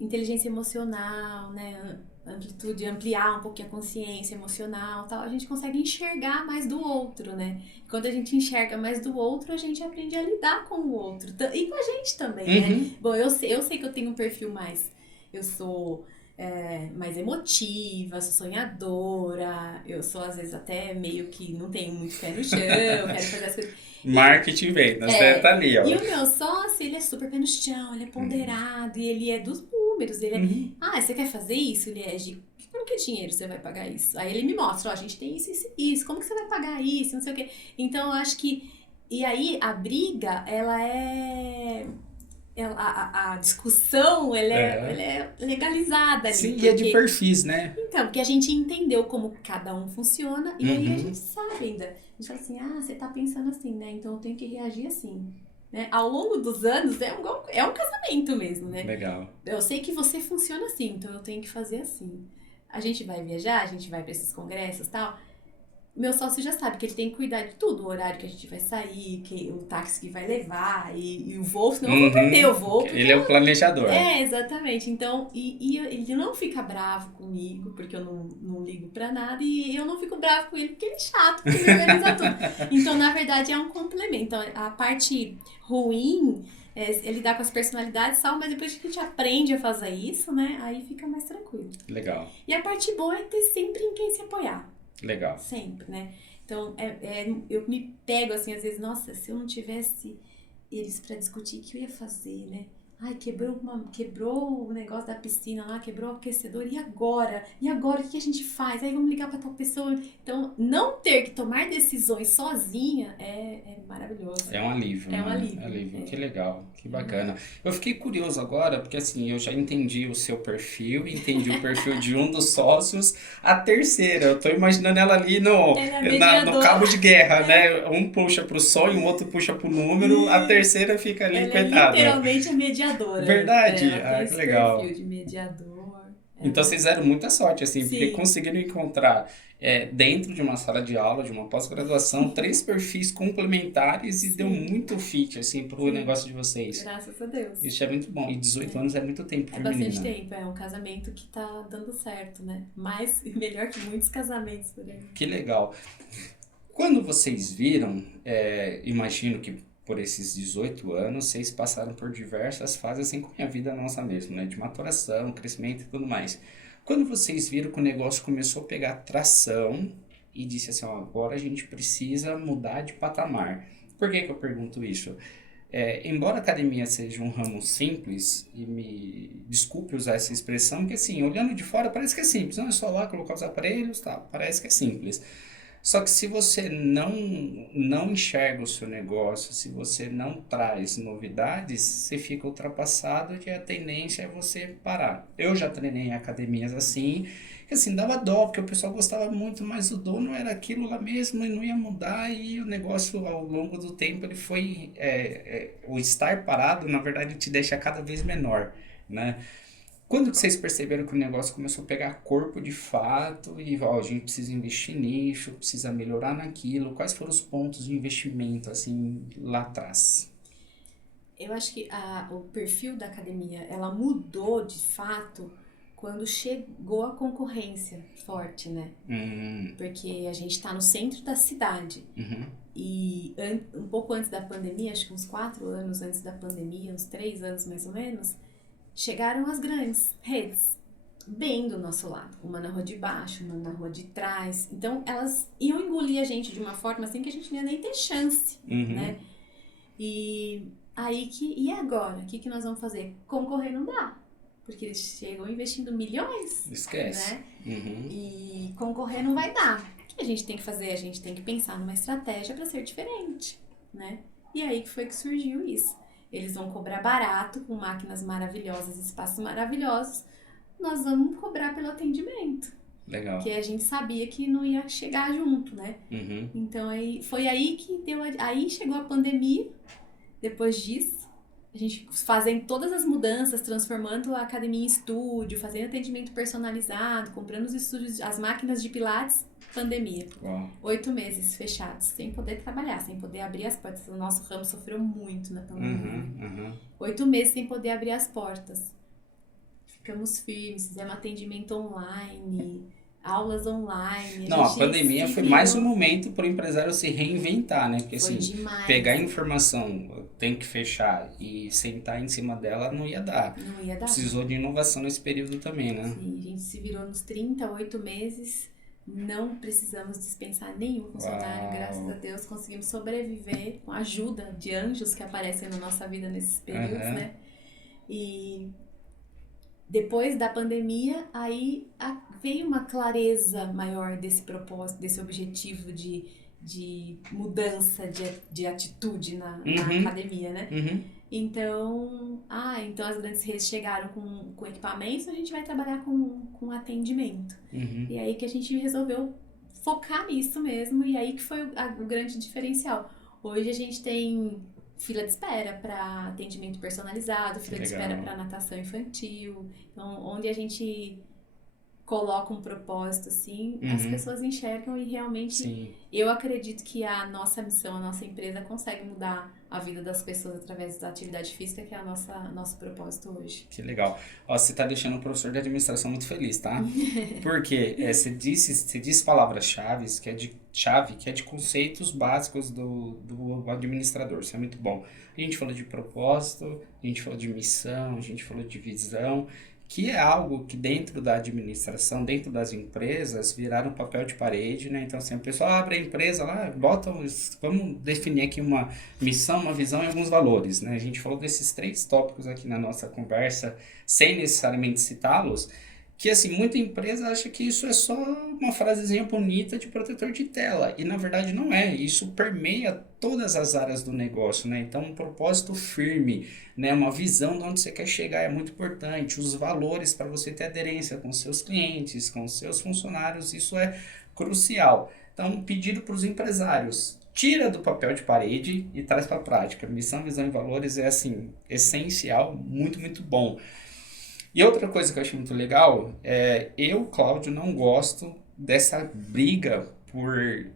inteligência emocional, né? Amplitude, ampliar um pouquinho a consciência emocional, tal, a gente consegue enxergar mais do outro, né? Quando a gente enxerga mais do outro, a gente aprende a lidar com o outro e com a gente também, né? Uhum. Bom, eu sei que eu tenho um perfil mais, eu sou mais emotiva, sou sonhadora, eu sou às vezes até meio que não tenho muito pé no chão, quero fazer as coisas. Marketing e vendas, né? Tá ali, ó. E o meu sócio, ele é super pé no chão, ele é ponderado, e ele é dos números, ele é, você quer fazer isso, Liege? Com que dinheiro você vai pagar isso? Aí ele me mostra, ó, a gente tem isso, isso, isso, como que você vai pagar isso, não sei o quê. Então eu acho que, e aí a briga, ela é... A discussão, ela é legalizada ali. Sim, e é de perfis, né? Então, porque a gente entendeu como cada um funciona e aí a gente sabe ainda. A gente fala assim, você tá pensando assim, né? Então eu tenho que reagir assim. Né? Ao longo dos anos é um casamento mesmo, né? Legal. Eu sei que você funciona assim, então eu tenho que fazer assim. A gente vai viajar, a gente vai pra esses congressos e tal. Meu sócio já sabe que ele tem que cuidar de tudo, o horário que a gente vai sair, o táxi que vai levar e o voo, senão eu vou perder o voo. Ele é o planejador. Exatamente. Então, e ele não fica bravo comigo, porque eu não ligo pra nada, e eu não fico bravo com ele, porque ele é chato, porque ele organiza tudo. Então, na verdade, é um complemento. Então, a parte ruim é lidar com as personalidades e tal, mas depois que a gente aprende a fazer isso, né, aí fica mais tranquilo. Legal. E a parte boa é ter sempre em quem se apoiar. Legal. Sempre, né? Então, eu me pego assim, às vezes, nossa, se eu não tivesse eles pra discutir, o que eu ia fazer, né? Ai, quebrou o negócio da piscina lá, quebrou o aquecedor, e agora? E agora, o que a gente faz? Aí vamos ligar pra tal pessoa. Então, não ter que tomar decisões sozinha é maravilhoso. É um alívio, É um alívio. É um alívio. Que legal, que bacana. Eu fiquei curioso agora, porque assim, eu já entendi o seu perfil, entendi o perfil de um dos sócios. A terceira, eu tô imaginando ela ali no cabo de guerra, né? Um puxa pro sonho, o outro puxa pro número, a terceira fica ali, ela coitada. É literalmente a mediadora. Verdade? Ela tem que legal. perfil de mediador. Então vocês deram muita sorte, assim, porque Sim. conseguiram encontrar dentro de uma sala de aula, de uma pós-graduação, 3 perfis complementares e deu muito fit, assim, pro negócio de vocês. Graças a Deus. Isso é muito bom. E 18 anos é muito tempo pra menina. É bastante tempo, é um casamento que tá dando certo, né? Melhor que muitos casamentos por aí. Que legal. Quando vocês viram, imagino que por esses 18 anos, vocês passaram por diversas fases, assim como a vida nossa mesmo, né? De maturação, crescimento e tudo mais. Quando vocês viram que o negócio começou a pegar tração e disse assim, ó, agora a gente precisa mudar de patamar. Por que eu pergunto isso? Embora a academia seja um ramo simples, e me desculpe usar essa expressão, que assim, olhando de fora parece que é simples, não é só lá colocar os aparelhos, tá? Parece que é simples. Só que se você não enxerga o seu negócio, se você não traz novidades, você fica ultrapassado e a tendência é você parar. Eu já treinei em academias assim, que assim, dava dó, porque o pessoal gostava muito, mas o dono era aquilo lá mesmo e não ia mudar, e o negócio ao longo do tempo ele foi, o estar parado, na verdade, te deixa cada vez menor, né? Quando vocês perceberam que o negócio começou a pegar corpo de fato e a gente precisa investir nisso, precisa melhorar naquilo, quais foram os pontos de investimento assim lá atrás? Eu acho que o perfil da academia, ela mudou de fato quando chegou a concorrência forte, né? Porque a gente está no centro da cidade. E um pouco antes da pandemia, acho que uns 4 anos antes da pandemia, uns 3 anos mais ou menos, chegaram as grandes redes, bem do nosso lado. Uma na rua de baixo, uma na rua de trás. Então, elas iam engolir a gente de uma forma assim que a gente não ia nem ter chance, né? E aí, e agora? O que nós vamos fazer? Concorrer não dá. Porque eles chegam investindo milhões. Esquece. Né? E concorrer não vai dar. O que a gente tem que fazer? A gente tem que pensar numa estratégia para ser diferente, né? E aí que foi que surgiu isso. Eles vão cobrar barato, com máquinas maravilhosas, espaços maravilhosos. Nós vamos cobrar pelo atendimento. Legal. Que a gente sabia que não ia chegar junto, né? Então, foi aí que aí chegou a pandemia. Depois disso, a gente fazendo todas as mudanças, transformando a academia em estúdio, fazendo atendimento personalizado, comprando os estúdios, as máquinas de pilates, pandemia. 8 meses fechados, sem poder trabalhar, sem poder abrir as portas. O nosso ramo sofreu muito na pandemia. 8 meses sem poder abrir as portas. Ficamos firmes, fizemos atendimento online, aulas online. Não, a gente pandemia se foi mais um virou. momento para o empresário se reinventar, né? Porque Foi assim, demais. pegar a informação, tem que fechar e sentar em cima dela não ia dar. Não ia dar. Precisou de inovação nesse período também, né? Sim, a gente se virou nos 38 meses. Não precisamos dispensar nenhum funcionário, graças a Uau! Deus conseguimos sobreviver com a ajuda de anjos que aparecem na nossa vida nesses períodos, Aham, né? E depois da pandemia, veio uma clareza maior desse propósito, desse objetivo de mudança de atitude na uhum, academia, né? uhum, Então as grandes redes chegaram com equipamentos, a gente vai trabalhar com atendimento. uhum. E aí que a gente resolveu focar nisso mesmo, e aí que foi o grande diferencial. Hoje a gente tem fila de espera para atendimento personalizado, Que fila de espera legal. para natação infantil. Então, onde a gente coloca um propósito assim, as Uhum, pessoas enxergam e realmente sim. eu acredito que a nossa missão, a nossa empresa consegue mudar a vida das pessoas através da atividade física, que é nosso propósito hoje. Que legal. Ó, você está deixando o professor de administração muito feliz, tá? Porque você disse palavras-chave que é de conceitos básicos do administrador. Isso é muito bom. A gente falou de propósito, a gente falou de missão, a gente falou de visão, que é algo que dentro da administração, dentro das empresas, viraram papel de parede, né? Então, assim, a pessoa abre a empresa lá, vamos definir aqui uma missão, uma visão e alguns valores, né? A gente falou desses três tópicos aqui na nossa conversa, sem necessariamente citá-los, que assim, muita empresa acha que isso é só uma frasezinha bonita de protetor de tela, e na verdade não é, isso permeia todas as áreas do negócio, né? Então, um propósito firme, né? Uma visão de onde você quer chegar é muito importante, os valores para você ter aderência com seus clientes, com seus funcionários, isso é crucial. Então, um pedido para os empresários, tira do papel de parede e traz para a prática. Missão, visão e valores é assim, essencial, muito, muito bom. E outra coisa que eu achei muito legal é eu, Cláudio, não gosto dessa briga por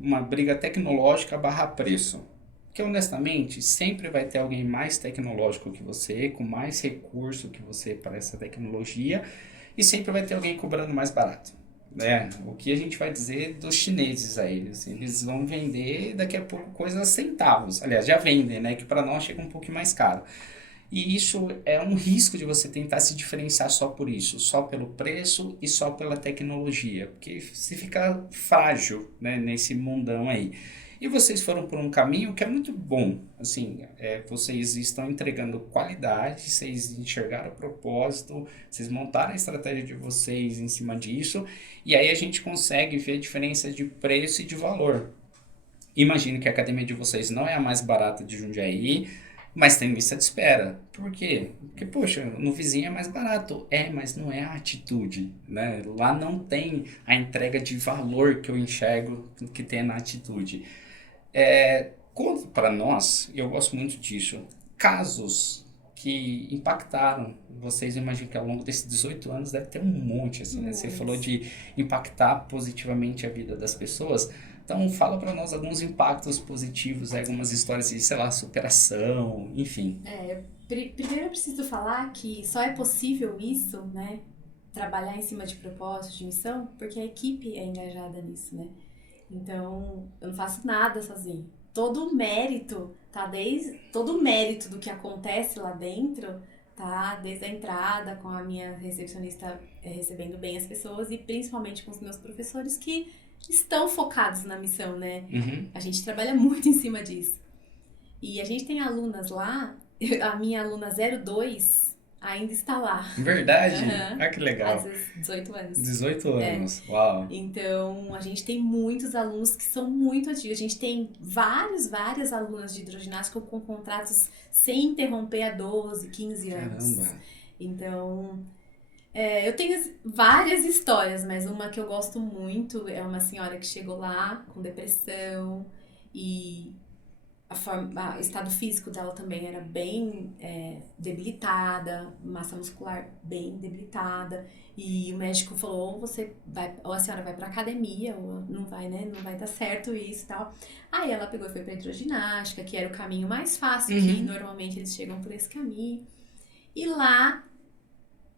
uma briga tecnológica barra preço. Porque honestamente, sempre vai ter alguém mais tecnológico que você, com mais recurso que você para essa tecnologia, e sempre vai ter alguém cobrando mais barato. Né? O que a gente vai dizer dos chineses a eles? Eles vão vender daqui a pouco coisas a centavos. Aliás, já vendem, né? Que para nós chega um pouquinho mais caro. E isso é um risco de você tentar se diferenciar só por isso, só pelo preço e só pela tecnologia, porque você fica frágil, né, nesse mundão aí. E vocês foram por um caminho que é muito bom, assim, vocês estão entregando qualidade, vocês enxergaram o propósito, vocês montaram a estratégia de vocês em cima disso, e aí a gente consegue ver a diferença de preço e de valor. Imagino que a academia de vocês não é a mais barata de Jundiaí, mas tem lista de espera. Por quê? Porque, poxa, no vizinho é mais barato. É, mas não é a atitude, né? Lá não tem a entrega de valor que eu enxergo que tem na atitude. Conta para nós, e eu gosto muito disso, casos que impactaram vocês. Eu imagino que ao longo desses 18 anos deve ter um monte, assim, né? Você falou Muitos. de impactar positivamente a vida das pessoas. Então, fala para nós alguns impactos positivos, algumas histórias de, sei lá, superação, enfim. Primeiro eu preciso falar que só é possível isso, né? Trabalhar em cima de propósito, de missão, porque a equipe é engajada nisso, né? Então, eu não faço nada sozinho. Todo o mérito do que acontece lá dentro, tá? Desde a entrada, com a minha recepcionista recebendo bem as pessoas e principalmente com os meus professores que estão focados na missão, né? Uhum. A gente trabalha muito em cima disso. E a gente tem alunas lá, a minha aluna 02 ainda está lá. Verdade? Aham. Ah, que Há legal. 18 anos. 18 É. anos, uau. Então, a gente tem muitos alunos que são muito ativos. A gente tem várias alunas de hidroginástica com contratos sem interromper há 12, 15 anos. Caramba. Então, eu tenho várias histórias, mas uma que eu gosto muito é uma senhora que chegou lá com depressão e o estado físico dela também era bem debilitada, massa muscular bem debilitada. E o médico falou, ou a senhora vai pra academia, ou não vai, né? Não vai dar certo isso e tal. Aí ela pegou e foi pra hidroginástica, que era o caminho mais fácil, que Uhum. normalmente eles chegam por esse caminho. E lá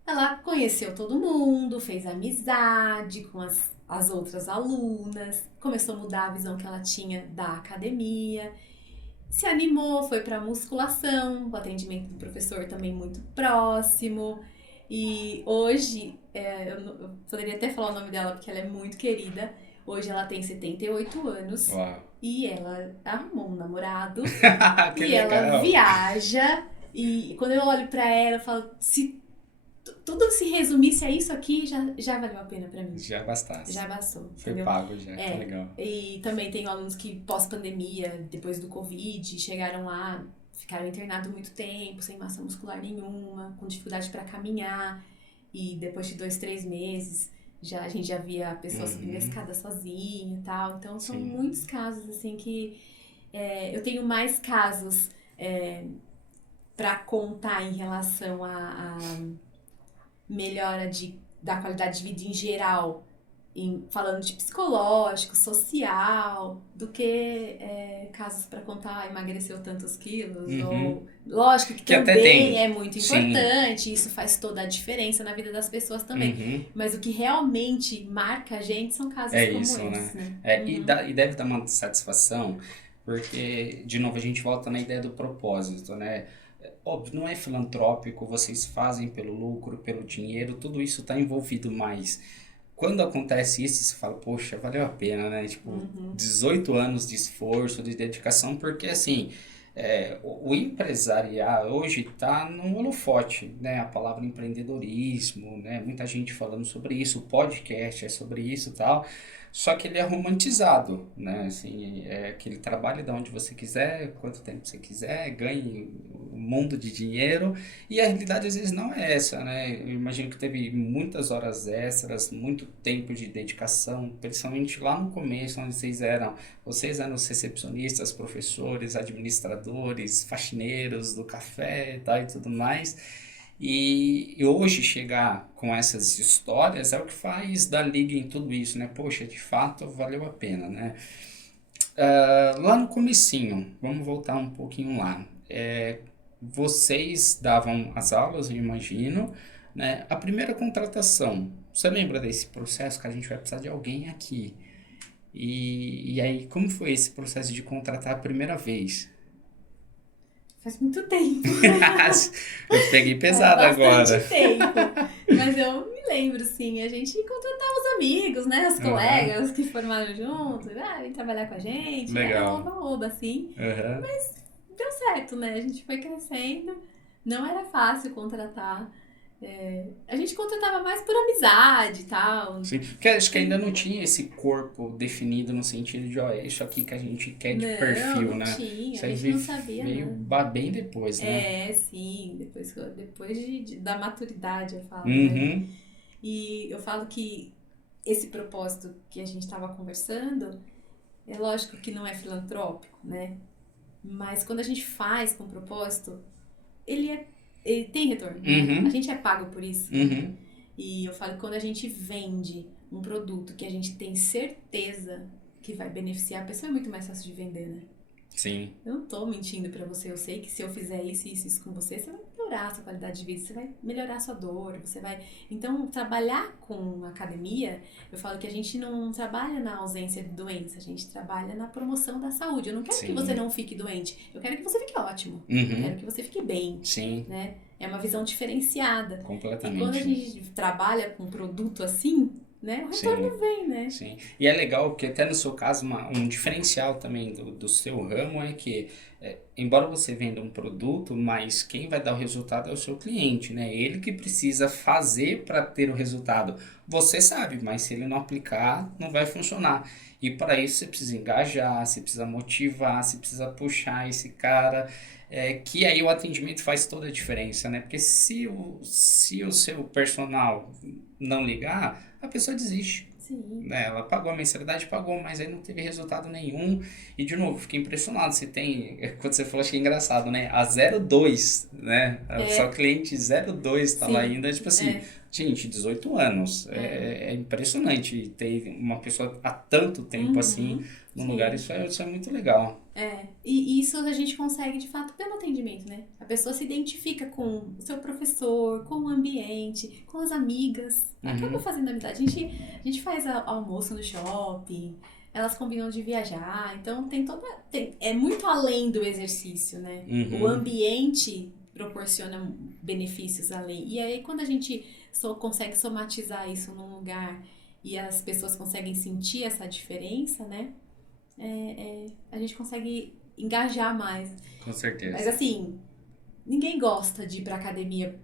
Ela conheceu todo mundo, fez amizade com as outras alunas, começou a mudar a visão que ela tinha da academia, se animou, foi para musculação, o atendimento do professor também muito próximo. E hoje, eu poderia até falar o nome dela porque ela é muito querida. Hoje ela tem 78 anos Uau. e ela arrumou um namorado Que e ela legal. viaja. E quando eu olho pra ela, eu falo: se tudo se resumisse a isso aqui, já valeu a pena pra mim. Já bastasse. Já bastou, Foi entendeu? pago já, que É, legal. e também tenho alunos que pós-pandemia, depois do Covid, chegaram lá, ficaram internados muito tempo, sem massa muscular nenhuma, com dificuldade para caminhar, e depois de 2, 3 meses, a gente já via a pessoa subindo a escada sozinha e tal. Então são Sim. muitos casos assim que eu tenho mais casos para contar em relação à melhora da qualidade de vida em geral, falando de psicológico, social, do que casos para contar emagreceu tantos quilos. Uhum. Ou, lógico que Que até também tem. é muito Sim. importante, isso faz toda a diferença na vida das pessoas também. Uhum. Mas o que realmente marca a gente são casos É como isso, esse, né? né? E deve dar uma satisfação, porque, de novo, a gente volta na ideia do propósito, né? Óbvio, não é filantrópico, vocês fazem pelo lucro, pelo dinheiro, tudo isso está envolvido mais. Quando acontece isso, você fala, poxa, valeu a pena, né? Tipo, 18 anos de esforço, de dedicação, porque assim, o empresariar hoje está no holofote, né? A palavra empreendedorismo, né? Muita gente falando sobre isso, o podcast é sobre isso e tal. Só que ele é romantizado, né? Assim, é aquele trabalho de onde você quiser, quanto tempo você quiser, ganhe um mundo de dinheiro. E a realidade às vezes não é essa, né? Eu imagino que teve muitas horas extras, muito tempo de dedicação, principalmente lá no começo, onde vocês eram os recepcionistas, professores, administradores, faxineiros do café e tal e tudo mais. E hoje chegar com essas histórias é o que faz dar liga em tudo isso, né? Poxa, de fato valeu a pena, né? Lá no comecinho, vamos voltar um pouquinho lá. Vocês davam as aulas, eu imagino, né? A primeira contratação, você lembra desse processo que a gente vai precisar de alguém aqui? E aí, como foi esse processo de contratar a primeira vez? Faz muito tempo. Eu peguei Faz pesado bastante agora. tempo. Mas eu me lembro, sim, a gente contratava os amigos, né? Os Aham, colegas que formaram juntos, vem trabalhar com a gente, era legal. oba-oba, assim. Aham. Deu certo, né? A gente foi crescendo, não era fácil contratar. A gente contratava mais por amizade e tal. Sim, porque acho que ainda não tinha esse corpo definido no sentido de, ó, é isso aqui que a gente quer de Não, perfil, não né? tinha, Isso a aí gente não sabia veio nada. bem depois, né? Sim, depois da maturidade, eu falo, né? Uhum, E eu falo que esse propósito que a gente estava conversando, é lógico que não é filantrópico, né? Mas quando a gente faz com propósito, ele tem retorno, né? A uhum, gente é pago por isso, né? uhum. E eu falo que quando a gente vende um produto que a gente tem certeza que vai beneficiar a pessoa, é muito mais fácil de vender, né? Sim, Eu não tô mentindo pra você, eu sei que se eu fizer isso com você, você vai melhorar a sua qualidade de vida, você vai melhorar a sua dor, você vai... Então, trabalhar com academia, eu falo que a gente não trabalha na ausência de doença, a gente trabalha na promoção da saúde. Eu não quero que você sim, não fique doente, eu quero que você fique ótimo, eu quero uhum, que você fique bem, sim, né? É uma visão diferenciada. E quando a completamente. gente trabalha com um produto assim, né, o Sim. retorno vem, né? Sim. E é legal que até no seu caso um diferencial também do seu ramo é que, embora você venda um produto, mas quem vai dar o resultado é o seu cliente, né? Ele que precisa fazer para ter o resultado. Você sabe, mas se ele não aplicar, não vai funcionar. E para isso você precisa engajar, você precisa motivar, você precisa puxar esse cara. Que aí o atendimento faz toda a diferença, né? Porque se o seu personal não ligar, a pessoa desiste, Sim. né? Ela pagou a mensalidade, pagou, mas aí não teve resultado nenhum. E de novo, fiquei impressionado. Você tem, quando você falou, achei engraçado, né? A 02, né? A sua É, cliente 02 tá lá sim. ainda, tipo assim, É. Gente, 18 anos. É impressionante ter uma pessoa há tanto tempo assim no lugar. Sim. Isso é muito legal. E isso a gente consegue de fato pelo atendimento, né? A pessoa se identifica com o seu professor, com o ambiente, com as amigas. Acaba Uhum, fazendo amizade. A gente faz almoço no shopping, elas combinam de viajar. Então é muito além do exercício, né? O uhum. ambiente proporciona benefícios além. E aí quando a gente consegue somatizar isso num lugar e as pessoas conseguem sentir essa diferença, né? A gente consegue engajar mais. Com Mas certeza. assim, ninguém gosta de ir pra academia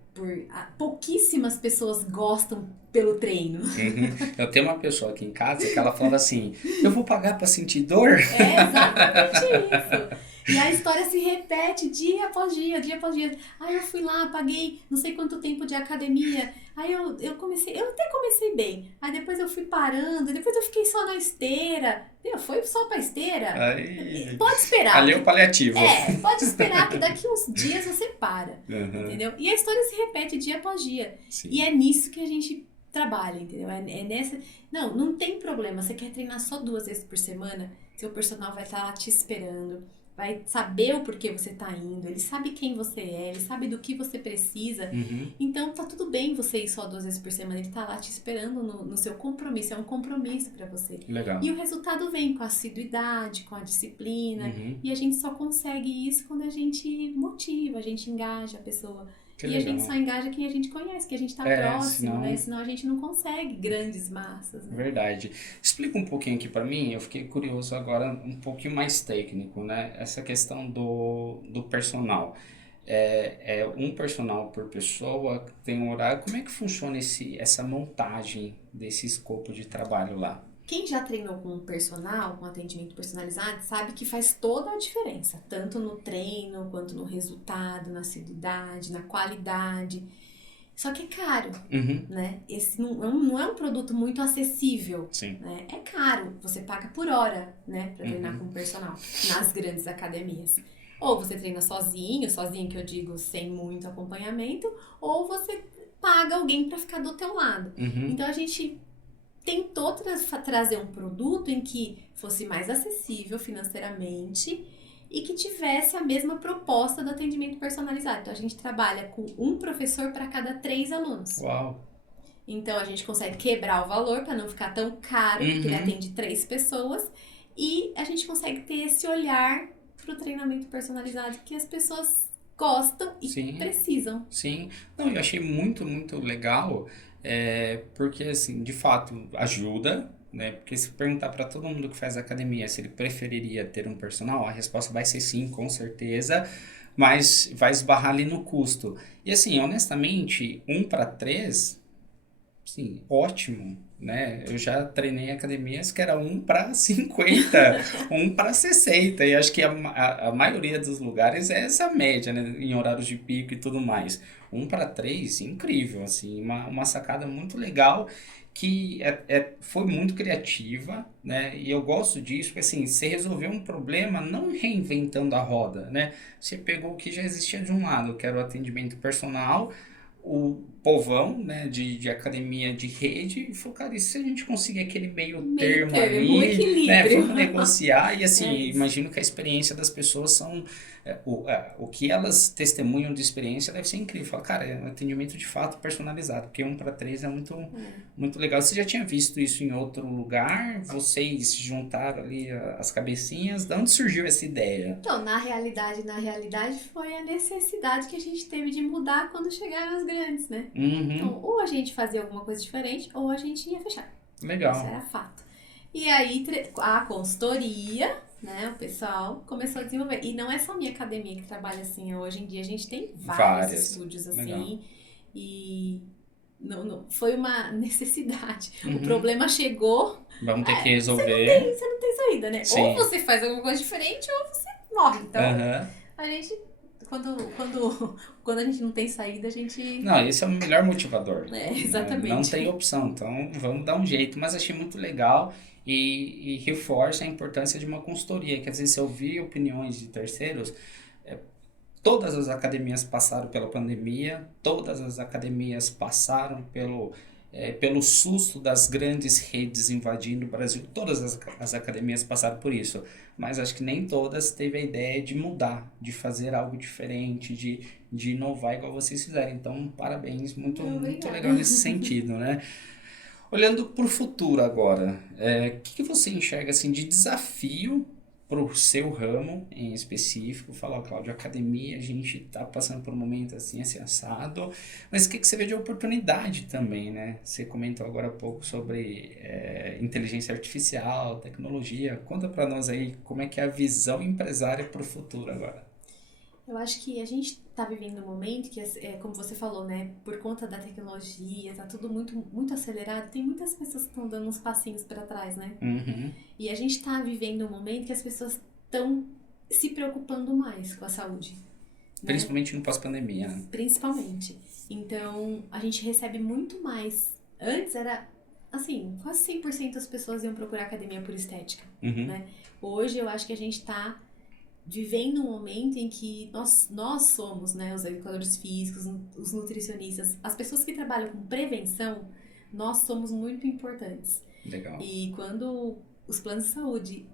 pouquíssimas pessoas gostam pelo treino. Uhum. Eu tenho uma pessoa aqui em casa que ela falava assim: eu vou pagar pra sentir dor? É exatamente isso. E a história se repete dia após dia, dia após dia. Aí eu fui lá, paguei não sei quanto tempo de academia. Aí eu comecei, eu até comecei bem. Aí depois eu fui parando, depois eu fiquei só na esteira. Meu, foi só pra esteira? Aí, Pode esperar, ali é o paliativo. pode esperar que daqui uns dias você para, Uhum, entendeu? E a história se repete dia após dia. E sim. é nisso que a gente trabalha, entendeu? É nessa. Não tem problema. Você quer treinar só 2 vezes por semana? Seu personal vai estar lá te esperando. Vai saber o porquê você tá indo. Ele sabe quem você é. Ele sabe do que você precisa. Uhum, Então tá tudo bem você ir só 2 vezes por semana. Ele tá lá te esperando no seu compromisso. É um compromisso pra você. legal. E o resultado vem com a assiduidade, com a disciplina. Uhum, E a gente só consegue isso quando a gente motiva, a gente engaja a pessoa. que E a gente só legal. engaja quem a gente conhece, que a gente tá É, próximo, né? senão. Senão a gente não consegue grandes massas, né? Verdade. Explica um pouquinho aqui para mim, eu fiquei curioso agora, um pouquinho mais técnico, né? Essa questão do personal. É um personal por pessoa, tem um horário. Como é que funciona essa montagem desse escopo de trabalho lá? Quem já treinou com um personal, com atendimento personalizado, sabe que faz toda a diferença, tanto no treino, quanto no resultado, na assiduidade, na qualidade. Só que é caro, Uhum, né? Esse não é um produto muito acessível, sim. né? É caro, você paga por hora, né, pra treinar Uhum, com personal nas grandes academias. Ou você treina sozinho que eu digo sem muito acompanhamento, ou você paga alguém pra ficar do teu lado. uhum, Então a gente tentou trazer um produto em que fosse mais acessível financeiramente e que tivesse a mesma proposta do atendimento personalizado. Então a gente trabalha com um professor para cada 3 alunos. uau. Então a gente consegue quebrar o valor para não ficar tão caro, porque ele Uhum, atende 3 pessoas, e a gente consegue ter esse olhar para o treinamento personalizado que as pessoas gostam e sim. precisam. Sim, não, eu achei muito, muito legal, porque assim, de fato, ajuda, né? Porque se perguntar para todo mundo que faz academia se ele preferiria ter um personal, a resposta vai ser sim, com certeza, mas vai esbarrar ali no custo. E assim, honestamente, 1 para 3, sim, ótimo, né? Eu já treinei em academias que era 1 para 50, 1 para 60, e acho que a maioria dos lugares é essa média, né? Em horários de pico e tudo mais. 1 para 3, incrível, assim, uma sacada muito legal que foi muito criativa, né? E eu gosto disso, porque assim, você resolveu um problema não reinventando a roda, né? Você pegou o que já existia de um lado, que era o atendimento personal, o povão, né, de academia de rede, e falou, cara, e se a gente conseguir aquele meio Meio termo termo, um ali, né, equilíbrio. vamos negociar, e É assim, isso. imagino que a experiência das pessoas são, o que elas testemunham de experiência deve ser incrível, fala, cara, é um atendimento de fato personalizado, porque 1 para 3 é muito, muito legal. Você já tinha visto isso em outro lugar? Vocês juntaram ali as cabecinhas, de onde surgiu essa ideia? Então, na realidade, foi a necessidade que a gente teve de mudar quando chegaram as grandes, né? Uhum, Então, ou a gente fazia alguma coisa diferente, ou a gente ia fechar. Isso legal. era fato. E aí, a consultoria, né, o pessoal começou a desenvolver. E não é só a minha academia que trabalha assim. Hoje em dia, a gente tem vários Várias. estúdios Legal. assim. E não, foi uma necessidade. O Uhum. problema chegou, Vamos ter que resolver. você não tem saída, né? Ou Sim. você faz alguma coisa diferente, ou você morre. Então, Aham. a gente, quando a gente não tem saída, a gente. Não, esse é o melhor motivador, né? Não Exatamente. tem opção, então vamos dar um jeito. Mas achei muito legal e reforça a importância de uma consultoria, que às vezes você ouvir opiniões de terceiros, Todas as academias passaram pela pandemia, todas as academias passaram pelo susto das grandes redes invadindo o Brasil. Todas as academias passaram por isso, mas acho que nem todas teve a ideia de mudar, de fazer algo diferente, de inovar igual vocês fizeram. Então, parabéns, muito legal nesse sentido, né? Olhando para o futuro agora, o que você enxerga assim, de desafio para o seu ramo em específico? Falar, Cláudio, academia, a gente está passando por um momento assim assado, mas o que você vê de oportunidade também, né? Você comentou agora há pouco sobre inteligência artificial, tecnologia. Conta para nós aí como é que é a visão empresária para o futuro agora. Eu acho que a gente está vivendo um momento que, como você falou, né, por conta da tecnologia, tá tudo muito acelerado, tem muitas pessoas que estão dando uns passinhos para trás, né? Uhum. E a gente está vivendo um momento que as pessoas estão se preocupando mais com a saúde. Né? Principalmente no pós-pandemia, né? Principalmente. Então, a gente recebe muito mais. Antes era, assim, quase 100% das pessoas iam procurar academia por estética, Uhum. né? Hoje eu acho que a gente está vivendo um momento em que nós somos, né, os educadores físicos, os nutricionistas, as pessoas que trabalham com prevenção, nós somos muito importantes. Legal. E quando os planos de saúde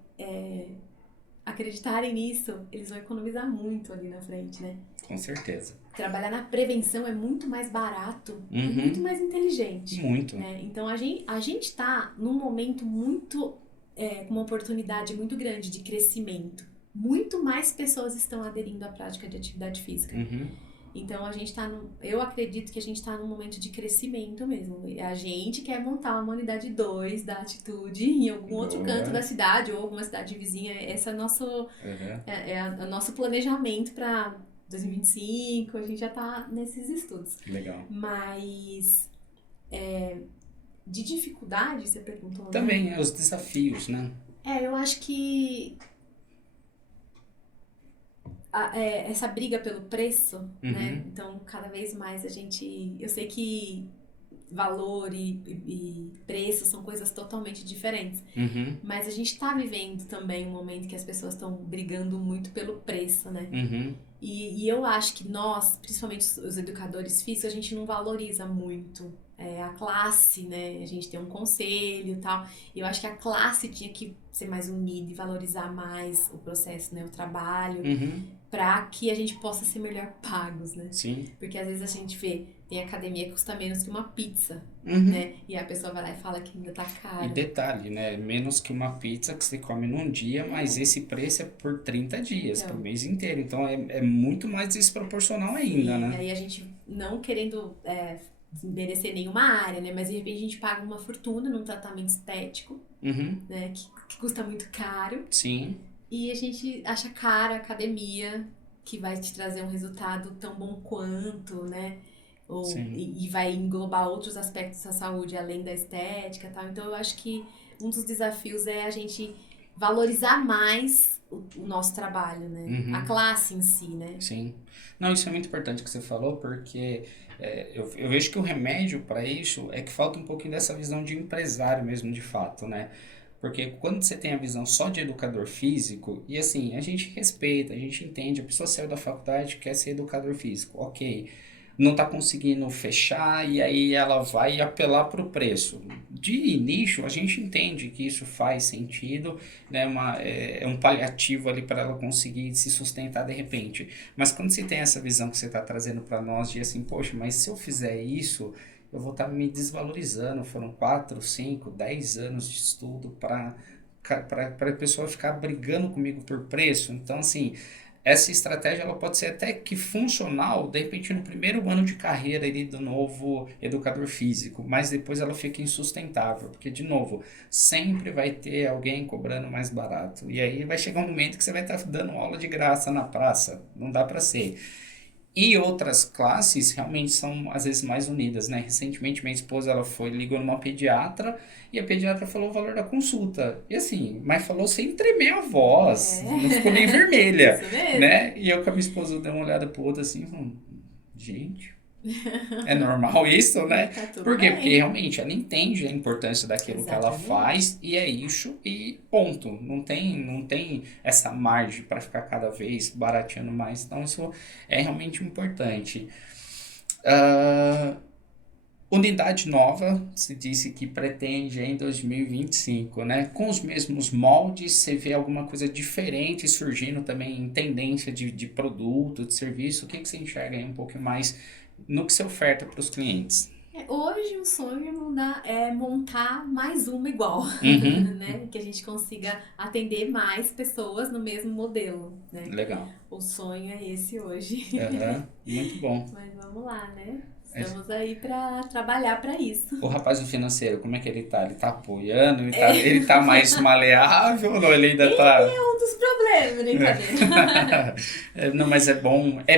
acreditarem nisso, eles vão economizar muito ali na frente, né? Com certeza. Trabalhar na prevenção é muito mais barato e Uhum. muito mais inteligente. Muito. Né? Então a gente está num momento muito, com uma oportunidade muito grande de crescimento. Muito mais pessoas estão aderindo à prática de atividade física. Uhum. Então eu acredito que a gente está num momento de crescimento mesmo. A gente quer montar uma unidade 2 da Atitude em algum outro canto da cidade ou alguma cidade vizinha. Esse é o nosso planejamento para 2025. A gente já está nesses estudos. Legal. Mas de dificuldade, você perguntou, também, né? Os desafios, né? Eu acho que essa briga pelo preço, né? Então, cada vez mais eu sei que valor e preço são coisas totalmente diferentes. Uhum. Mas a gente tá vivendo também um momento que as pessoas estão brigando muito pelo preço, né? Uhum. E eu acho que nós, principalmente os educadores físicos, a gente não valoriza muito a classe, né? A gente tem um conselho e tal. E eu acho que a classe tinha que ser mais unida e valorizar mais o processo, né? O trabalho. Uhum. Pra que a gente possa ser melhor pagos, né? Sim. Porque às vezes a gente vê, tem academia que custa menos que uma pizza, Uhum. né? E a pessoa vai lá e fala que ainda tá caro. E detalhe, né? Menos que uma pizza que você come num dia, mas esse preço é por 30 dias, Então, por mês inteiro. Então é muito mais desproporcional ainda, né? E aí a gente não querendo merecer nenhuma área, né? Mas de repente a gente paga uma fortuna num tratamento estético, Uhum. né? Que custa muito caro. Sim. E a gente acha cara a academia que vai te trazer um resultado tão bom quanto, né? E vai englobar outros aspectos da saúde além da estética e tal. Então eu acho que um dos desafios é a gente valorizar mais o nosso trabalho, né? Uhum. A classe em si, né? Sim. Não, isso é muito importante que você falou, porque eu vejo que o remédio para isso é que falta um pouquinho dessa visão de empresário mesmo, de fato, né? Porque quando você tem a visão só de educador físico, e assim, a gente respeita, a gente entende, a pessoa saiu da faculdade e quer ser educador físico, ok. Não está conseguindo fechar e aí ela vai apelar para o preço. De início, a gente entende que isso faz sentido, né? É um paliativo ali para ela conseguir se sustentar de repente. Mas quando você tem essa visão que você está trazendo para nós, de assim, poxa, mas se eu fizer isso, eu vou estar me desvalorizando. Foram 4, 5, 10 anos de estudo para a pessoa ficar brigando comigo por preço. Então, assim, essa estratégia ela pode ser até que funcional, de repente, no primeiro ano de carreira ali do novo educador físico, mas depois ela fica insustentável, porque, de novo, sempre vai ter alguém cobrando mais barato. E aí vai chegar um momento que você vai estar dando aula de graça na praça. Não dá para ser. E outras classes realmente são, às vezes, mais unidas, né? Recentemente, minha esposa, ligou numa pediatra e a pediatra falou o valor da consulta. E assim, mas falou sem tremer a voz, não ficou nem vermelha, Isso mesmo. né? E eu com a minha esposa dei uma olhada pro outro assim, falando, gente, É normal isso, né? Tá tudo Por quê? Porque bem. realmente ela entende a importância daquilo que ela Exatamente. faz e é isso e ponto. Não tem essa margem para ficar cada vez barateando mais. Então isso é realmente importante. Ah, unidade nova, se disse que pretende em 2025, né? Com os mesmos moldes, você vê alguma coisa diferente surgindo também em tendência de produto, de serviço? O que você enxerga aí um pouco mais no que você oferta para os clientes? Hoje o sonho é montar mais uma igual, Uhum, né? Que a gente consiga atender mais pessoas no mesmo modelo, né? legal. O sonho é esse hoje. Aham, muito bom. Mas vamos lá, né? É, Estamos aí para trabalhar para isso. o rapaz do financeiro, como é que ele tá? Ele tá apoiando? Ele tá mais maleável ou não? Ele ainda Ele tá. é um dos problemas, brincadeira. Não, mas é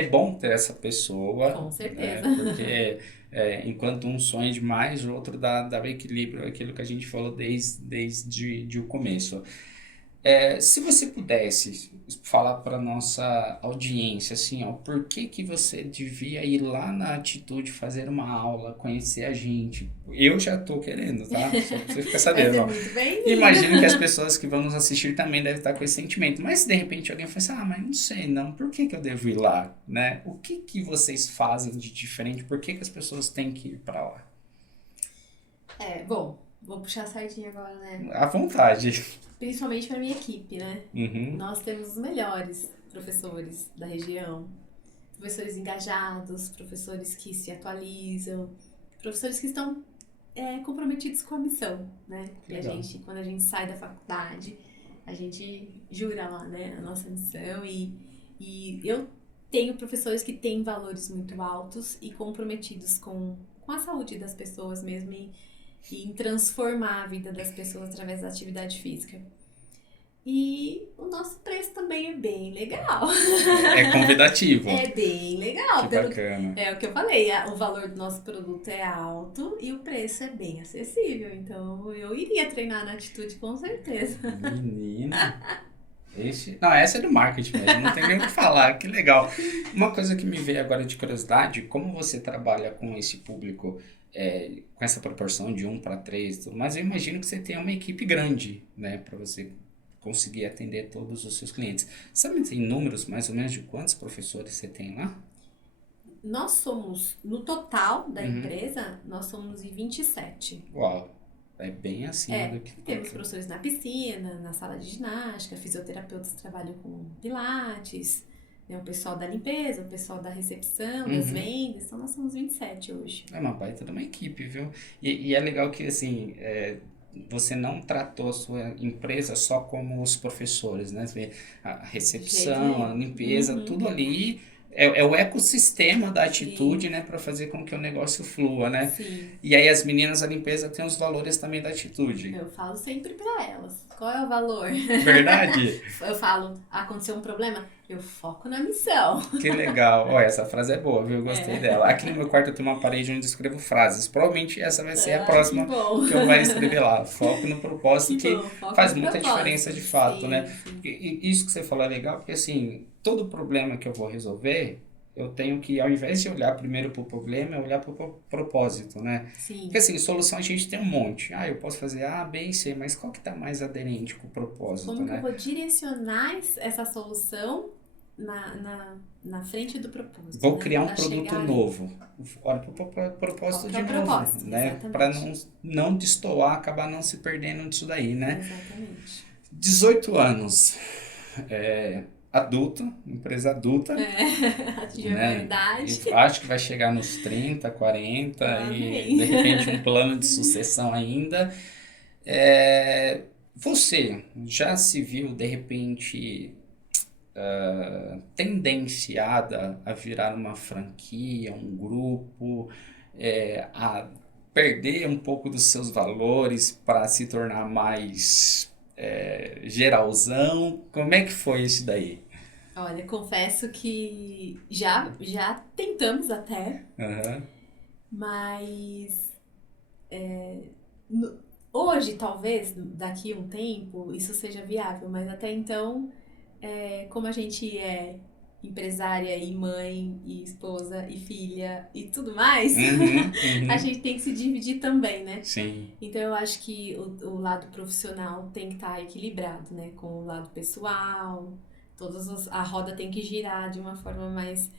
bom ter essa pessoa, Com né? certeza. Porque enquanto um sonha demais, o outro dá o equilíbrio, aquilo que a gente falou desde o começo. Se você pudesse falar para nossa audiência, assim, ó, por que que você devia ir lá na Atitude fazer uma aula, conhecer a gente? Eu já tô querendo, tá? Só para você ficar Vai sabendo, ser ó. muito bem-vindo. Imagino que as pessoas que vão nos assistir também devem estar com esse sentimento. Mas se de repente alguém fala assim, mas não sei não, por que que eu devo ir lá, né? O que que vocês fazem de diferente? Por que que as pessoas têm que ir para lá? Bom, vou puxar a sardinha agora, né? À vontade. Principalmente para minha equipe, né? Uhum, Nós temos os melhores professores da região. Professores engajados, professores que se atualizam, professores que estão comprometidos com a missão, né? que Que a legal. gente, quando a gente sai da faculdade, a gente jura lá, né? A nossa missão e eu tenho professores que têm valores muito altos e comprometidos com a saúde das pessoas mesmo e em transformar a vida das pessoas através da atividade física. E o nosso preço também é bem legal. É convidativo. É bem Que legal. bacana. É o que eu falei, o valor do nosso produto é alto e o preço é bem acessível. Então eu iria treinar na Atitude com certeza. Menina. Não, essa é do marketing mesmo, não tem nem o que falar, que legal. Uma coisa que me veio agora de curiosidade, como você trabalha com esse público, com essa proporção de 1 para 3, mas eu imagino que você tem uma equipe grande, né, para você conseguir atender todos os seus clientes. Sabe, tem números mais ou menos de quantos professores você tem lá? Nós somos, no total da Uhum. empresa, nós somos em 27. Uau, é bem acima do Temos que. professores na piscina, na sala de ginástica, fisioterapeutas que trabalham com pilates, né, o pessoal da limpeza, o pessoal da recepção, das Uhum. vendas. Então nós somos 27 hoje. É uma baita de uma equipe, viu? E é legal que, assim, você não tratou a sua empresa só como os professores, né? Você vê a De jeito recepção, a nenhum. limpeza, Uhum, tudo ali é o ecossistema da atitude, sim, né? Para fazer com que o negócio flua, né? sim. E aí as meninas da limpeza têm os valores também da atitude. Eu falo sempre pra elas. Qual é o valor? Verdade? Eu falo, aconteceu um problema? Eu foco na missão. Que legal. Olha, essa frase é boa, viu? Eu gostei dela. Aqui É. no meu quarto eu tenho uma parede onde eu escrevo frases. Provavelmente essa vai ser a Ai, que próxima bom. que eu vou escrever lá. Foco no propósito, Que que bom, foco faz no muita diferença propósito. de fato, né? Sim, sim. E isso que você falou é legal, porque assim, todo problema que eu vou resolver, eu tenho que, ao invés de olhar primeiro para o problema, é olhar para o propósito, né? Porque Sim. assim, solução a gente tem um monte. Ah, eu posso fazer A, B e C, mas qual que está mais aderente com o propósito, Como que eu né? vou direcionar essa solução na frente do propósito, Vou né? criar um Para produto chegar ali. novo. Olha para o Qual propósito que é de o novo, propósito? né? Para Exatamente. não destoar, acabar não se perdendo nisso daí, né? Exatamente. 18 anos, adulto, empresa adulta, Atingir a né? E maioridade. acho que vai chegar nos 30, 40 e de Amém. repente um plano de sucessão ainda. É, você já se viu de repente tendenciada a virar uma franquia, um grupo, a perder um pouco dos seus valores para se tornar mais geralzão? Como é que foi isso daí? Olha, confesso que já tentamos até, Aham. mas no- hoje, talvez, daqui a um tempo, isso seja viável, mas até então, como a gente é empresária e mãe e esposa e filha e tudo mais, a gente tem que se dividir também, né? Sim. Então eu acho que o lado profissional tem que estar equilibrado, né? Com o lado pessoal, a roda tem que girar de uma forma mais...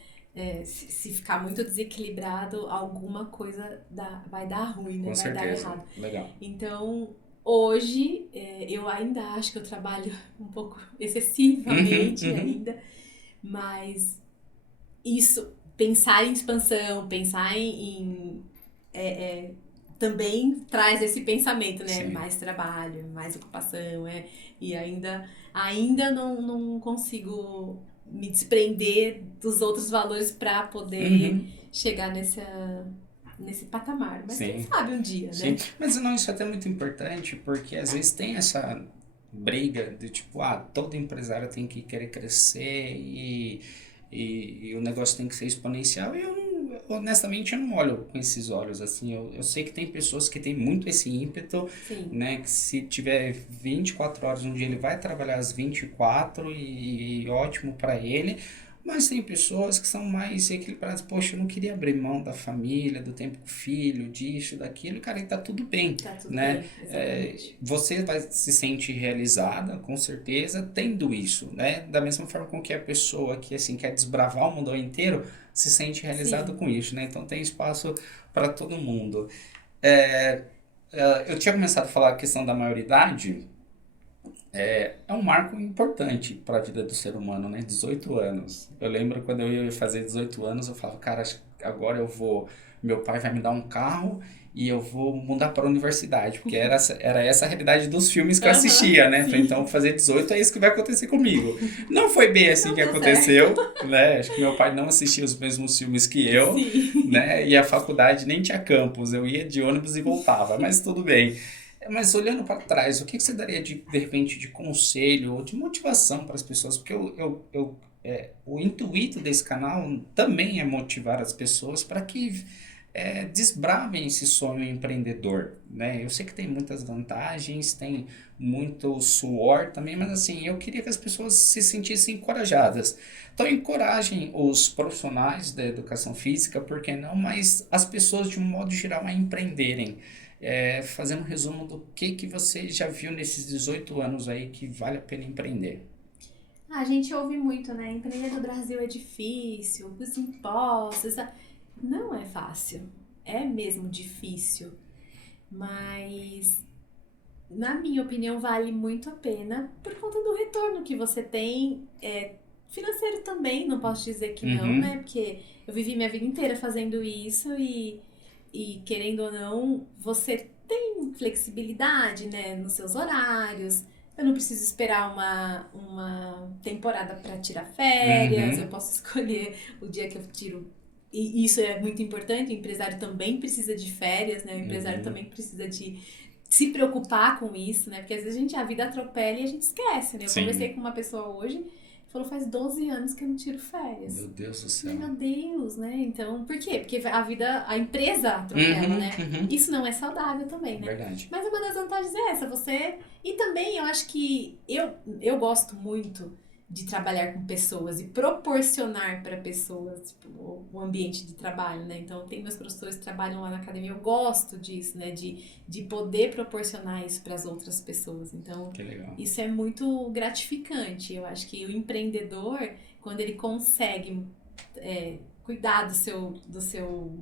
se ficar muito desequilibrado, alguma coisa vai dar ruim, né? Com Vai dar certeza. errado. Legal. Então, hoje, eu ainda acho que eu trabalho um pouco excessivamente ainda, mas isso, pensar em expansão, pensar também traz esse pensamento, né? Sim. Mais trabalho, mais ocupação, e ainda não consigo me desprender dos outros valores para poder chegar nesse patamar. Mas quem sabe um dia, Sim. né? Mas não, isso é até muito importante, porque às vezes tem essa briga de tipo, todo empresário tem que querer crescer e o negócio tem que ser exponencial. E honestamente, eu não olho com esses olhos assim. Eu sei que tem pessoas que têm muito esse ímpeto, Sim. né? Que se tiver 24 horas no dia, ele vai trabalhar às 24 e ótimo para ele. Mas tem pessoas que são mais equilibradas. Poxa, eu não queria abrir mão da família, do tempo com o filho, disso, daquilo. E, cara, tá tudo bem, Tá tudo né? bem, exatamente. Você se sente realizada, com certeza, tendo isso, né? Da mesma forma com que a pessoa que, assim, quer desbravar o mundo inteiro, se sente realizado com isso, né? Então, tem espaço para todo mundo. Eu tinha começado a falar a questão da maioridade. É um marco importante para a vida do ser humano, né? 18 anos. Eu lembro quando eu ia fazer 18 anos, eu falava, cara, acho que agora eu vou. Meu pai vai me dar um carro e eu vou mudar para a universidade, porque era essa a realidade dos filmes que eu assistia, né? Falei, então, fazer 18 é isso que vai acontecer comigo. Não foi bem assim que aconteceu, né? Acho que meu pai não assistia os mesmos filmes que eu, né? E a faculdade nem tinha campus, eu ia de ônibus e voltava, mas tudo bem. Mas olhando para trás, o que você daria de repente de conselho ou de motivação para as pessoas? Porque o intuito desse canal também é motivar as pessoas para que desbravem esse sonho empreendedor, né? Eu sei que tem muitas vantagens, tem muito suor também, mas assim, eu queria que as pessoas se sentissem encorajadas. Então, encorajem os profissionais da educação física, por que não? Mas as pessoas, de um modo geral, a empreenderem. Fazendo um resumo do que você já viu nesses 18 anos aí que vale a pena empreender. A gente ouve muito, né? Empreender no Brasil é difícil, os impostos. Não é fácil. É mesmo difícil. Mas, na minha opinião, vale muito a pena por conta do retorno que você tem. Financeiro também, não posso dizer que não, né? Porque eu vivi minha vida inteira fazendo isso e querendo ou não, você tem flexibilidade, né, nos seus horários. Eu não preciso esperar uma temporada para tirar férias, eu posso escolher o dia que eu tiro. E isso é muito importante, o empresário também precisa de férias, né? O empresário também precisa de se preocupar com isso, né? Porque às vezes a vida atropela e a gente esquece, né? Eu conversei com uma pessoa hoje, falou, faz 12 anos que eu não tiro férias. Meu Deus do céu. Meu Deus, né? Então, por quê? Porque a empresa atropela, né? Isso não é saudável também, né? Verdade. Mas uma das vantagens é essa, você... E também eu acho que eu gosto muito de trabalhar com pessoas e proporcionar para pessoas tipo, o ambiente de trabalho, né? Então, tem meus professores que trabalham lá na academia, eu gosto disso, né? De poder proporcionar isso para as outras pessoas. Então, isso é muito gratificante. Eu acho que o empreendedor, quando ele consegue cuidar do seu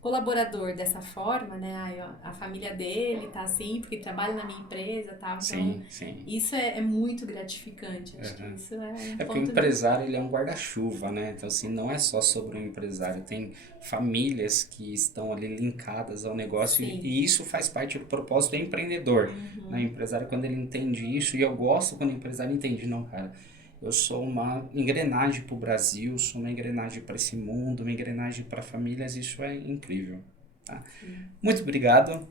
colaborador dessa forma, né? A família dele tá assim, porque trabalha na minha empresa e tal. Então, isso é muito gratificante. Acho que isso é porque o empresário, ele é um guarda-chuva, né? Então, assim, não é só sobre um empresário. Tem famílias que estão ali linkadas ao negócio e isso faz parte do propósito do empreendedor. Né? O empresário, quando ele entende isso, e eu gosto quando o empresário entende, não, cara, eu sou uma engrenagem para o Brasil, sou uma engrenagem para esse mundo, uma engrenagem para famílias, isso é incrível. Tá? Muito obrigado.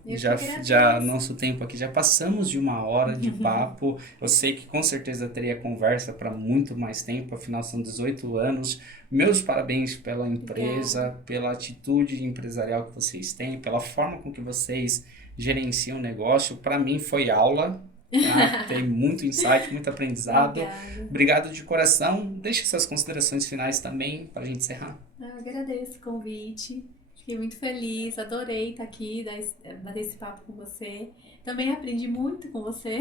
Já nosso tempo aqui, já passamos de 1 hora de papo. Eu sei que com certeza teria conversa para muito mais tempo, afinal são 18 anos. Meus parabéns pela empresa, pela atitude empresarial que vocês têm, pela forma com que vocês gerenciam o negócio. Para mim foi aula. tá? Tem muito insight, muito aprendizado. Obrigada. Obrigado de coração. Deixe suas considerações finais também para a gente encerrar. Eu agradeço o convite. Fiquei muito feliz, adorei estar aqui, bater esse papo com você. Também aprendi muito com você.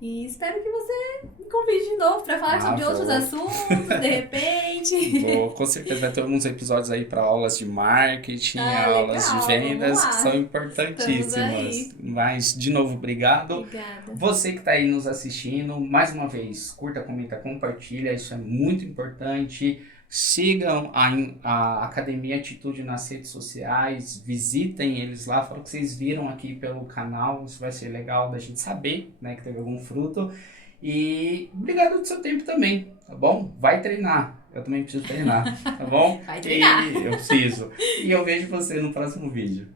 E espero que você me convide de novo para falar sobre outros assuntos, de repente. Com certeza vai ter alguns episódios aí para aulas de marketing, aulas legal, de vendas, que são Estamos importantíssimas. aí. Mas, de novo, obrigado. Obrigada. Você que está aí nos assistindo, mais uma vez, curta, comenta, compartilha, isso é muito importante. Sigam a Academia Atitude nas redes sociais, visitem eles lá, falem que vocês viram aqui pelo canal, isso vai ser legal da gente saber, né, que teve algum fruto. E obrigado do seu tempo também, tá bom? Vai treinar, eu também preciso treinar, tá bom? Vai treinar. E eu preciso. E eu vejo você no próximo vídeo.